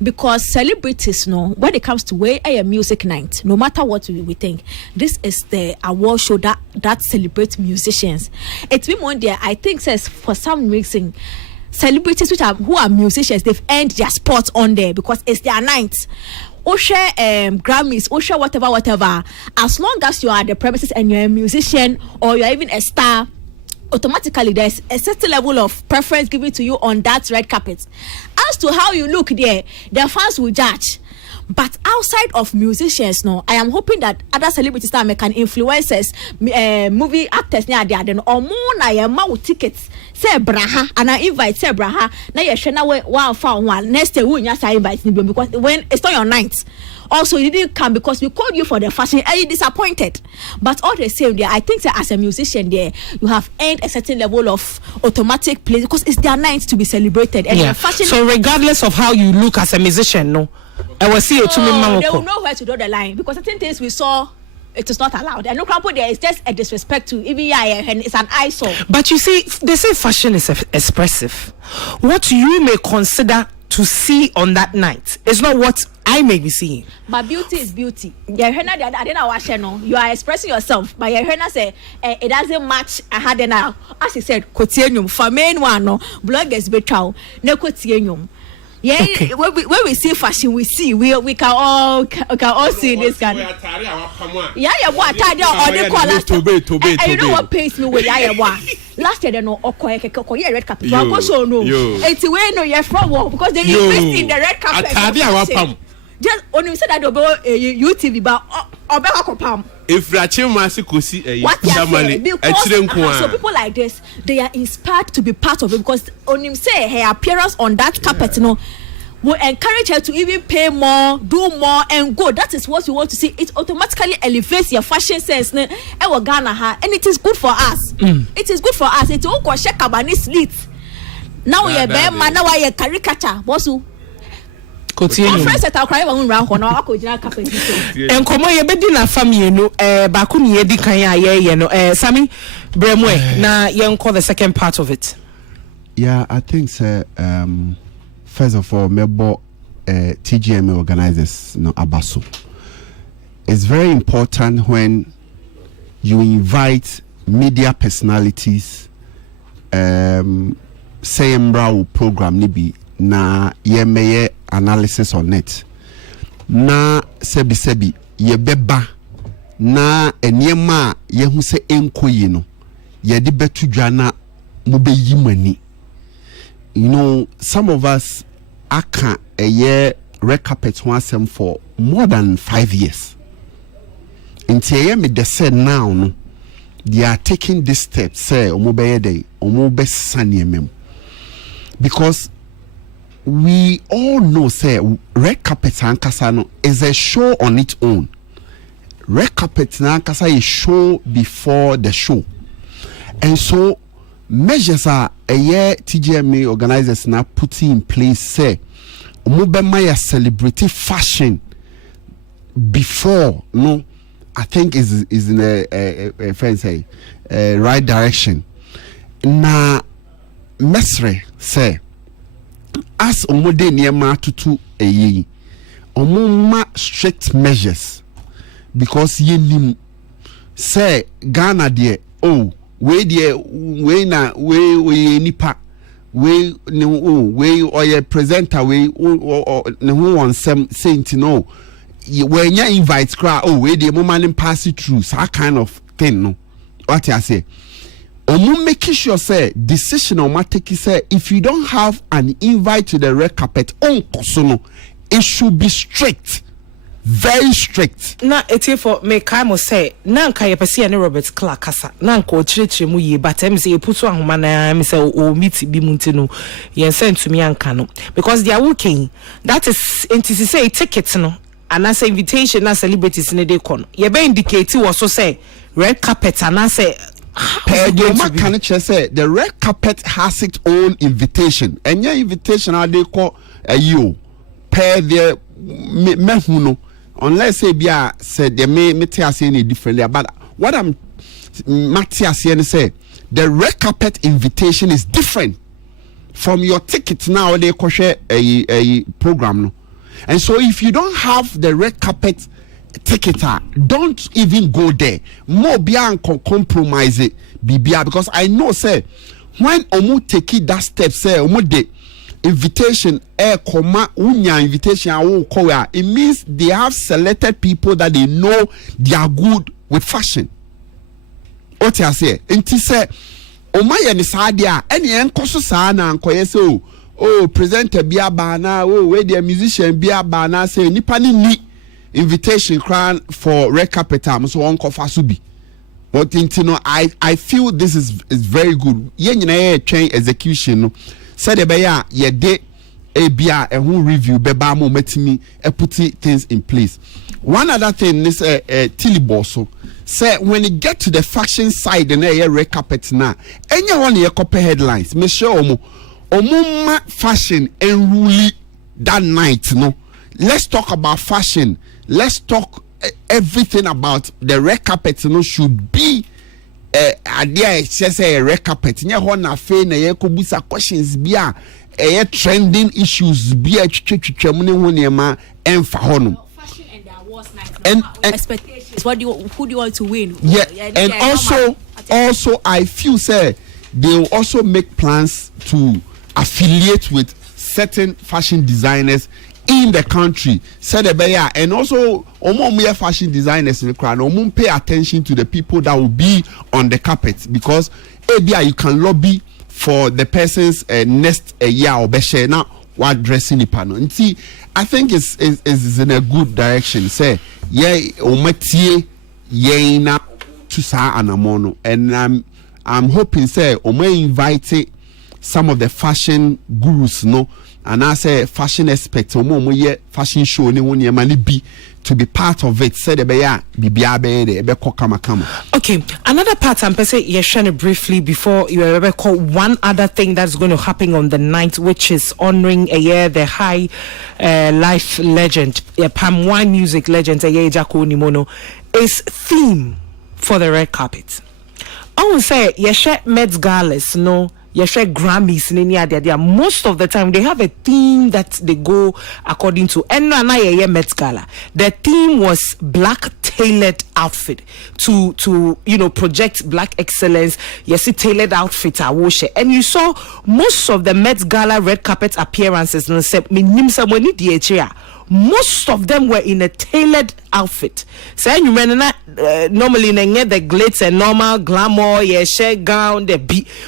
Because celebrities when it comes to a music night, no matter what we think, this is the award show that celebrates musicians. It's been one day I think says for some reason celebrities who are musicians, they've earned their spot on there because it's their night. Share Grammys, share whatever. As long as you are at the premises and you're a musician or you're even a star, automatically there's a certain level of preference given to you on that red carpet. As to how you look there, the fans will judge. But outside of musicians, I am hoping that other celebrities that can influencers, movie actors, then or more na with tickets. say braha and I invite say braha na ye hwe na wa fa one next day we nya say invite ni because when it's not your night also you didn't come because we called you for the fashion and you disappointed. But all the same there, I think that as a musician there you have earned a certain level of automatic place because it's their night to be celebrated and fashion. So regardless of how you look as a musician, no, I will see you to me. They will know where to draw the line because certain things we saw. It is not allowed. And no crap there is just a disrespect to even and it's an eyesore. But you see, they say fashion is expressive. What you may consider to see on that night is not what I may be seeing. But beauty is beauty. You are expressing yourself, but you say it doesn't match. I had now, as he said, quotidian for main one no bloggers betrayal no quotidian. Yeah, okay. When we see fashion, we can all see this kind. Yeah, what I do and you know what pains me with last year they know okoye red carpet. I go show no. It's way no you're from because they invest in the red carpet. Just when you said that about UTV but obeka pam. If Rachimasi Kusi so people like this, they are inspired to be part of it because on him say her appearance on that carpet, will encourage her to even pay more, do more, and go. That is what we want to see. It automatically elevates your fashion sense. And it is good for us. It is good for us. It will go check Kabani slit. Now we are bear man. Now we are caricature. Bosu. Continue. Friends that are crying on round corner. I could not capture. And come on, you better not family. No, Bakuni yedi kanya no. Sammy, Bremwe. Na you call the second part of it. Yeah, I think so. First of all, Mebo TGMA organizers no Abaso. It's very important when you invite media personalities. Say Mbra program nibi na yemeye analysis on it. Na sebi ye beba na enyema ye hu se enkoyi no ye de betu dwana mo be yimani. You know, some of us aka a year red carpet one for more than 5 years. In me they said now no, they are taking this step say omobeye day omobe sanye because we all know say red carpet ankasa no is a show on its own. Red carpet ankasa is show before the show, and so measures are a year TGMA organizers now putting in place say Mubemaya celebrity fashion before no I think is in a fancy right direction. Na mesre say as omode niema tutu eyi omuma strict measures because yenim say Ghana there oh we nipa we or your presenter we ne who on some saint no when you invite crowd we the moment pass it through that kind of thing no what I say making sure say decision on take say if you don't have an invite to the red carpet on kosono it should be strict. Very strict. Na eti for me kaimo say na nka ye pese ne Robert Clark kasa na nka o chirechire mu yi but em say e putu ahoma na me say o meet bi mu ntino ye send to me anka no because they are working that is ntisi say ticket no and as invitation na celebrities ne dey kon ye be indicate was so say red carpet and I say the red carpet has its own invitation and your invitation how they call you pair there mehuno unless say bia said they may say any differently but what I'm Matthias here say the red carpet invitation is different from your ticket now they call a program no. And so if you don't have the red carpet ticketer, don't even go there. More beyond compromise it bibia because I know say when omu take that step say omu de invitation comma unya invitation it means they have selected people that they know they are good with fashion. What I say nti say omaye ni sadia ene enkoso saa na ankoye say oh presenter bia bana oh we the musician bia bana say nipa ni invitation crown for red carpet am so on kofa so bi But you know, I feel this is very good. Yen na train execution no. Said ebeya ye de ebia a who review beba mo metimi put things in place. One other thing is Tilly Bosso say when it get to the faction side and a red carpet na any one ye copy headlines. Me sure omo fashion and rule that night no. Let's talk about fashion. Let's talk everything about the red carpet no should be idea just a red carpet nya ho na fe na ye ko busa questions bia trending issues bia twetwetwam ne ho ne ma emfa ho no fashion and their wars night and expectations who do you want to win and also I feel say they will also make plans to affiliate with certain fashion designers in the country, said and also fashion designers in the crowd, pay attention to the people that will be on the carpet because you can lobby for the person's next year or beshe now what dressing the panel. And see, I think it's in a good direction. Say, na to sa anamono, and I'm hoping say invite some of the fashion gurus no. And I say fashion aspect, fashion show ni woni mani be to be part of it. Said okay, another part I'm saying you're sharing briefly before you ever call one other thing that's going to happen on the 9th, which is honoring a year the high life legend, Palm Wine music legend, Jacko Nimono, is theme for the red carpet. I will say you share Met Galas, no. Grammys most of the time they have a theme that they go according to. And Met Gala, the theme was black tailored outfit to project black excellence. Yes, tailored outfit and you saw most of the Met Gala red carpet appearances. Most of them were in a tailored outfit. So you normally the glitz and normal glamour, shirt gown, the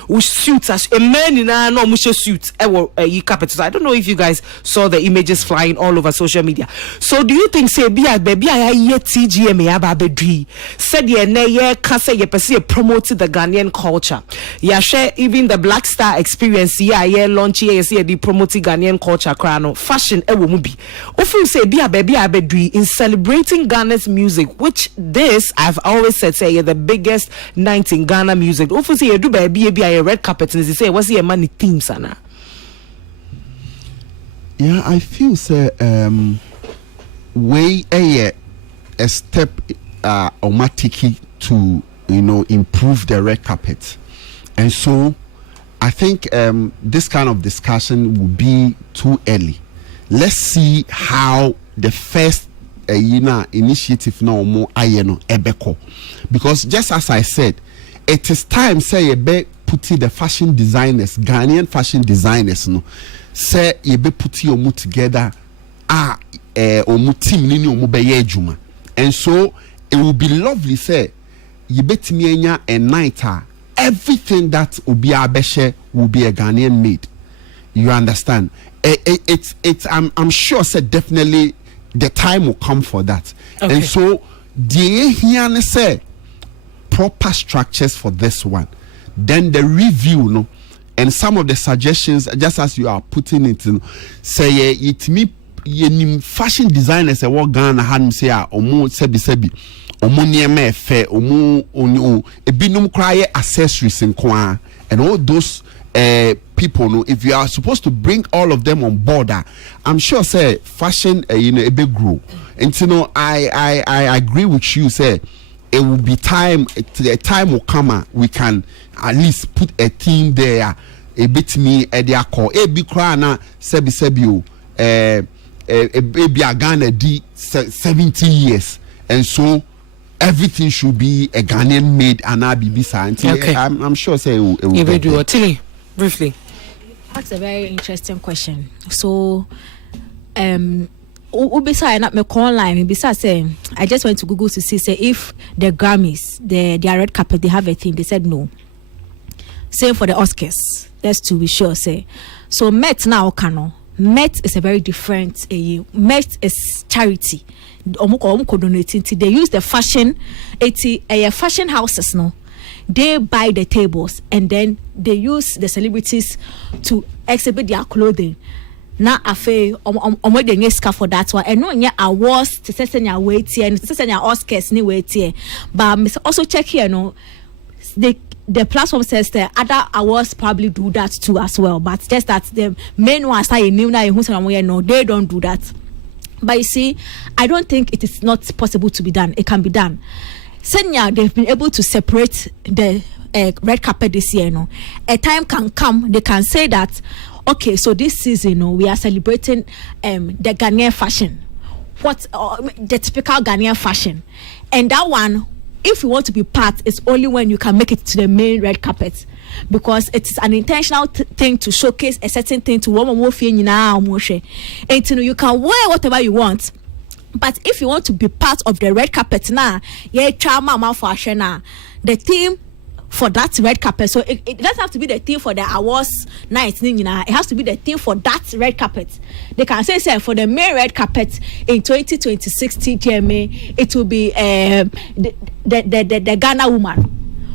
with suits as a man in a normal suits. So I don't know if you guys saw the images flying all over social media. So do you think say baby I TGM ababedri said promote the Ghanaian culture. Share even the Black Star experience launch the promote Ghanaian culture crano fashion say baby in celebrating Ghana's music, which this I've always said say the biggest night in Ghana music. Often say you do baby a red carpet and they say what's your money themes Anna? Yeah, I feel say way a step automatically to improve the red carpet, and so I think this kind of discussion will be too early. Let's see how the first initiative now more ebeko, because just as I said, it is time say putting the fashion designers, Ghanaian fashion designers no say putting omu together omu team nini omu beye juma, and so it will be lovely say enya a night everything that obi abeshe will be a Ghanaian made. You understand? It's I'm sure said definitely the time will come for that. Okay. And so the here say proper structures for this one. Then the review and some of the suggestions just as you are putting it say it me fashion designers what Ghana had say omo sebi omo niema efe omo ebinum cry accessories and all those people if you are supposed to bring all of them on board, I'm sure say fashion a big grow. And I agree with you say it will be time, the time will come we can at least put a team there a bit me at their call a big crana sebi a baby a Ghana d 70 years, and so everything should be a Ghanaian made and okay. I'm sure say it will do Tilly briefly. That's a very interesting question. So ubisa not me call online ubisa say I just went to Google to see say if the Grammys their red carpet they have a theme. They said no. Same for the Oscars. That's to be sure say. So Met now Met is a very different. Met is charity. Donating. They use the fashion. Fashion houses no. They buy the tables and then they use the celebrities to exhibit their clothing. Na afe omo de nyeska for that one and no nya awards to say nya wait here and to say nya Oscars ni wait here. But also check here no, the platform says that other awards probably do that too as well, but just that the main ones are new na no, they don't do that. But you see, I don't think it is not possible to be done. It can be done. Senya, they've been able to separate the red carpet this year. No, a time can come they can say that, okay, so this season, we are celebrating the Ghanaian fashion, the typical Ghanaian fashion, and that one, if you want to be part, it's only when you can make it to the main red carpet, because it's an intentional thing to showcase a certain thing to woman and you can wear whatever you want. But if you want to be part of the red carpet now, the theme for that red carpet, so it doesn't have to be the theme for the awards night, it has to be the theme for that red carpet. They can say for the main red carpet in 2026 TGMA, it will be the Ghana woman.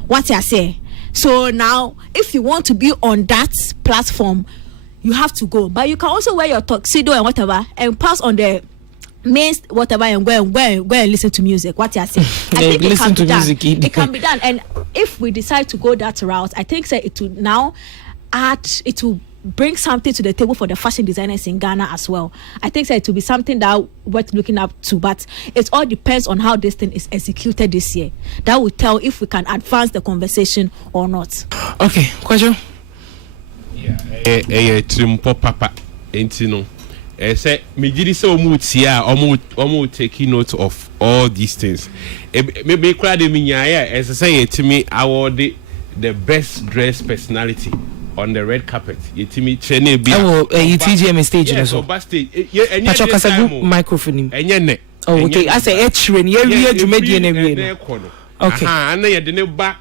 What I say. So now, if you want to be on that platform, you have to go. But you can also wear your tuxedo and whatever and pass on the main whatever and go and listen to music. What you say? I think listen to music. It can be done. And if we decide to go that route, I think it will now it will bring something to the table for the fashion designers in Ghana as well. I think it will be something that worth looking up to, but it all depends on how this thing is executed this year. That will tell if we can advance the conversation or not. Okay, question. Yeah, Trimpo Papa, Entino. Say me say omu take note of all these things. Maybe crowd me as say to me award the best dressed personality on the red carpet. Yetimi chene bi. TGM stage no so. Stage. Pacho kasagu microphone. Enye ne. Oh okay. I say train. Ye dwumadi na wie. Okay. Ana ye de ne ba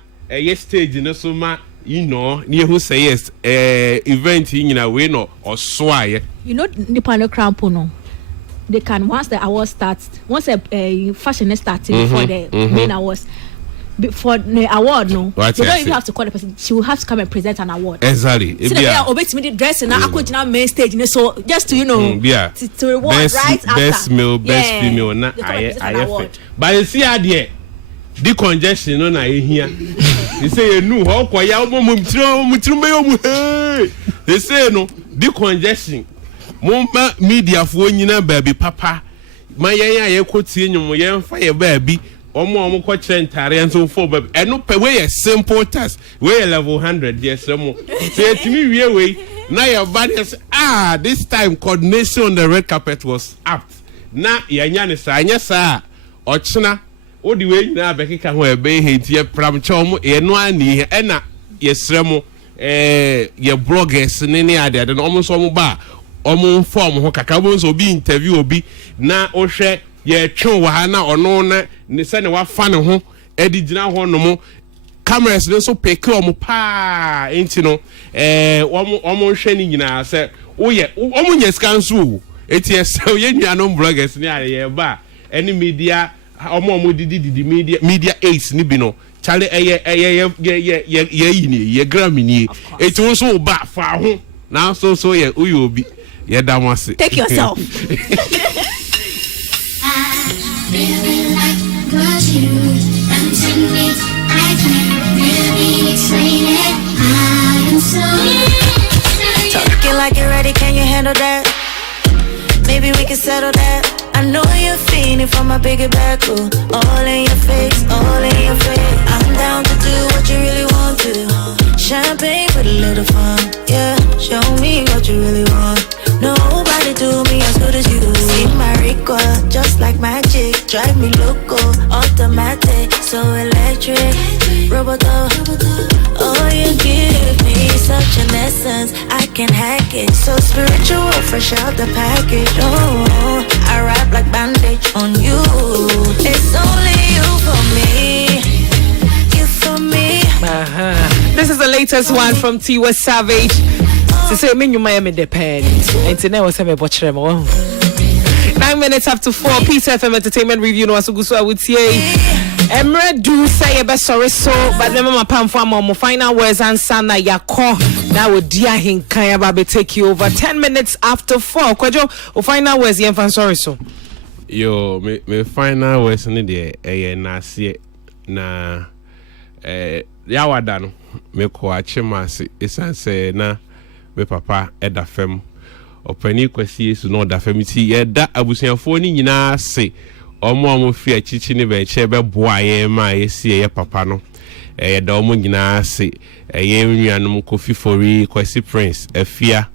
stage no so ma near who say yes, event in we no or swy. Nipano Crampono. They can once the award starts, once a fashion is starting before the main awards. Before the award, no, you don't even have to call the person. She will have to come and present an award. Exactly. So they are obey me dress and I could now main stage. So just to to reward best, right after. Best male, best female. Na I but you see idea. The congestion no na here. They say no how kwa ya they say no the congestion mumba media fo nyina baby papa man ye kotie nyum ye mfa ye baby omo ko kire ntare enso fo baby eno pe we simple task we level 100 yes mo say timi wie we na your body this time coordination on the red carpet was apt na ya nya ne sa anya sa ochina odi we nyina bekeka ho ebe hentie pram chom eno ani ena yesremo ye bloggers ne ade no omo so mo ba omo form ho kaka bo so bi interview obi na ohwe ye twe wa na ono na ne se ne wa fa ne ho edi gina ho no mo cameras ne so pick omo pa enti no omo hwe ni nyina se omo nya scan so eti ese ye nua bloggers ne ye ba any media omo didi media ace ni bi no chale ye ye Grammy ni it also ba fa ho now so ye uyo obi ye damase take yourself. Really like what you done to me. I can't really explain it. I am so talking like you're ready, can you handle that? Maybe we can settle that. I know you're feeling for my bigger back, ooh. All in your face, all in your face. I'm down to do what you really want to. Champagne with a little fun, yeah. Show me what you really want. Nobody do me as good as you. See my record, just like magic. Drive me loco, automatic, so electric. Roboto, oh you give me such an essence, I can hack it. So spiritual, fresh out the package. Oh, I rap like bandage on you. It's only you for me, you for me. This is the latest one from Tiwa Savage. To say me nyuma me depend. Enti na wo se me bochre mo. 9 minutes after 4, Peace FM Entertainment Review no asuguso awutie. Emre do say a best sorry so, but never my pam for my final words and sana yako. Now dear hinkan about take you over 10 minutes after 4. Kwajo, o final words yen fan sorry so. Yo, me final words ni de na sie na ya wada no me ko achimase esan say na me papa eda fam opani kwasi Yesu no da fam ti yeda abusuafo ni nyina se omo fi achichi ni be che be boa ye ma yesi ye papa no yeda omo nyina se ye nnuanom Kofi Fori Kwasi Prince afia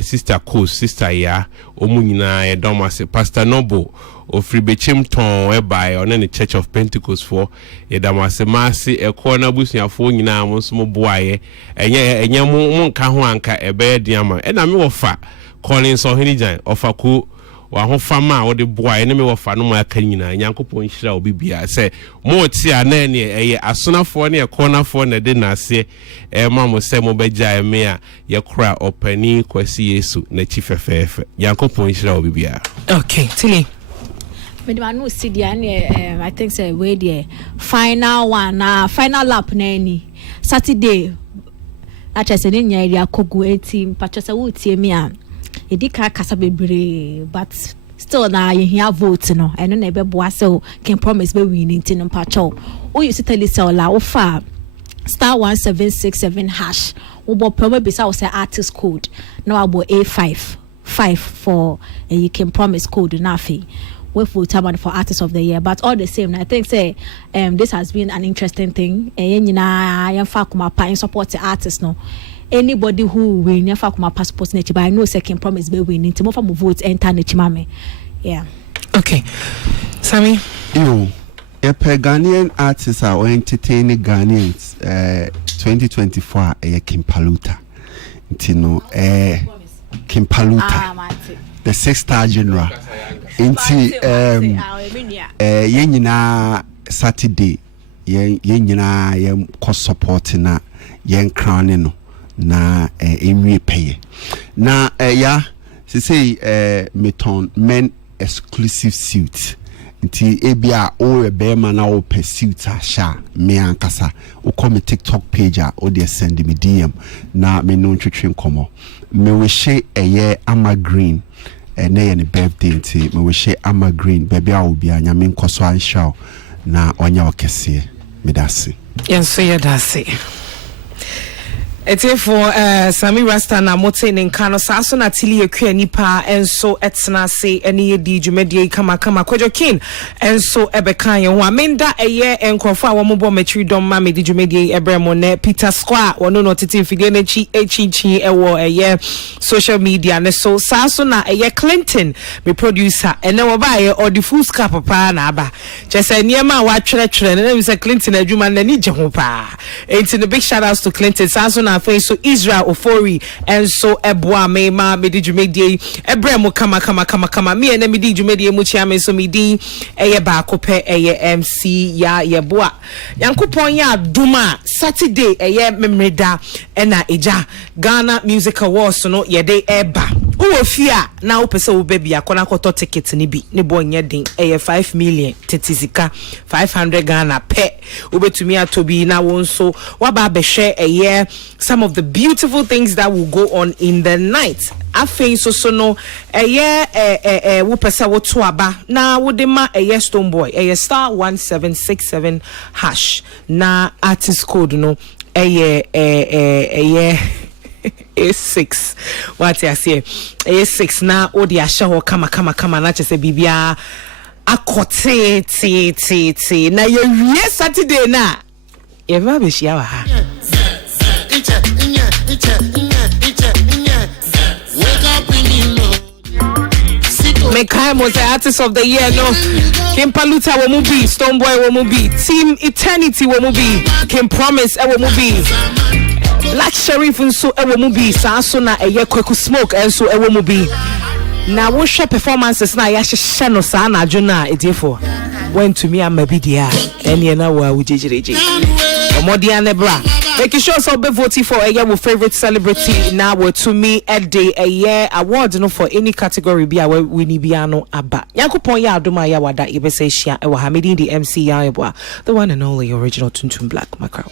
sister Ko sister ya omo nyina ye domase Pastor Noble ofri bechim ton by on the Church of Pentecost for yedamase mase ekona busuafo nyina mo so mo boaye enye mo nka ho anka ebe diama na me wofa Collins Ohinijan ofa ku wa ho fama wo de boaye ne me wofa no mo aka nyina Nyankopon hira obibia se mo ti ana ne eye asonafo ne ekonafo na de na ase ma mo se mo beja me a ye kra opani Kwasi Yesu na chifefefe Nyankopon hira obibia. Okay, Tilly. I know see the I think say we the final one final lap na any Saturday acha se nya area kogu team pacha se wo tie me a edika kasa bebre but still na you hear vote no eno na ebe boa se can promise be winning tin pacha o you see tell say la ofa *1767# wo bo promo be say wo say artist code na abo A55 for you can promise code na fe we full time for Artist of the Year, but all the same, I think say this has been an interesting thing. In support the artists no. Anybody who win, passport but I know second promise be winning. To more votes enter mame. Yeah. Okay, Sammy. Yo, a Ghanaian artists are entertaining Ghanaians. 2024 Kimpaluta. Intino Kimpaluta. The 6-star general. Inti yen nyina Saturday yen nyina yen ko support na yen crown no na enwie peye na ya say meton men exclusive suit nti ebia o rebema na o pursuit a sha me ankasa o come TikTok page a o dey send me DM na me no twetwe nkomo me we she eye ama green na ye ne birthday nti me we she ama green baby a obi anya me nkoso anshaw na onya okese me dase yen so ye dase ete for Sami Rasta na mote ne nka no saso na tili ekua nipa enso etena se ene ye di dwumedie kama Kwadwo King enso ebeka ye ho amenda eye enkrofo a wo mo bo matri dom ma me di dwumedie ebremo ne Peter Square wono no tete figure na chi ewo eye social media ne so saso na eye Clinton me producer ene wo ba ye odifu ska papa na aba chese niema wa twere ne me say Clinton adwuma na ni je ho pa enti the big shout outs to Clinton saso na face so Israel Ofori and so eboa me ma me di dwumedie ebremo kama me na me di dwumedie mu chia me so me di eye ba akopɛ eye MC ya yeboa Yankopon ya duma Saturday eye memreda na eja Ghana Music Awards no yede eba wo fia na wo pese wo baby akona koto ticket ni bi ne bo nye din eye 5 million tetizika 500 Ghana pe wo betumi atobi na won so waba behwe eye some of the beautiful things that will go on in the night. Afei so no wo pesa wo to aba na wo de ma Stone Boy *1767# na artist code no A6 what I say A6 na odi ahye ho kama na chese bibia akote ti na ye wie Saturday na ye ba be shia wa ha Mekai was the Artist of the Year no Kimpaluta wo mu bi Stone Boy wo mu bi Team Eternity wo mu bi Kim Promise wo mu bi Black Sherif nso wo mu bi Saso na eye Kwaku Smoke enso wo mu bi na wo hwe performances na ya hye no sa na adwona edefo went to me amabidia ene na wa wo jejereje omodia ne bra Make sure so be voting for your favorite celebrity now to me a day a year award no for any category be our Winnie Biano Abba. Yakupon ya aduma ya wada ibese shia e wa Hamidi the MC ya the one and only original Tuntun Black Macro.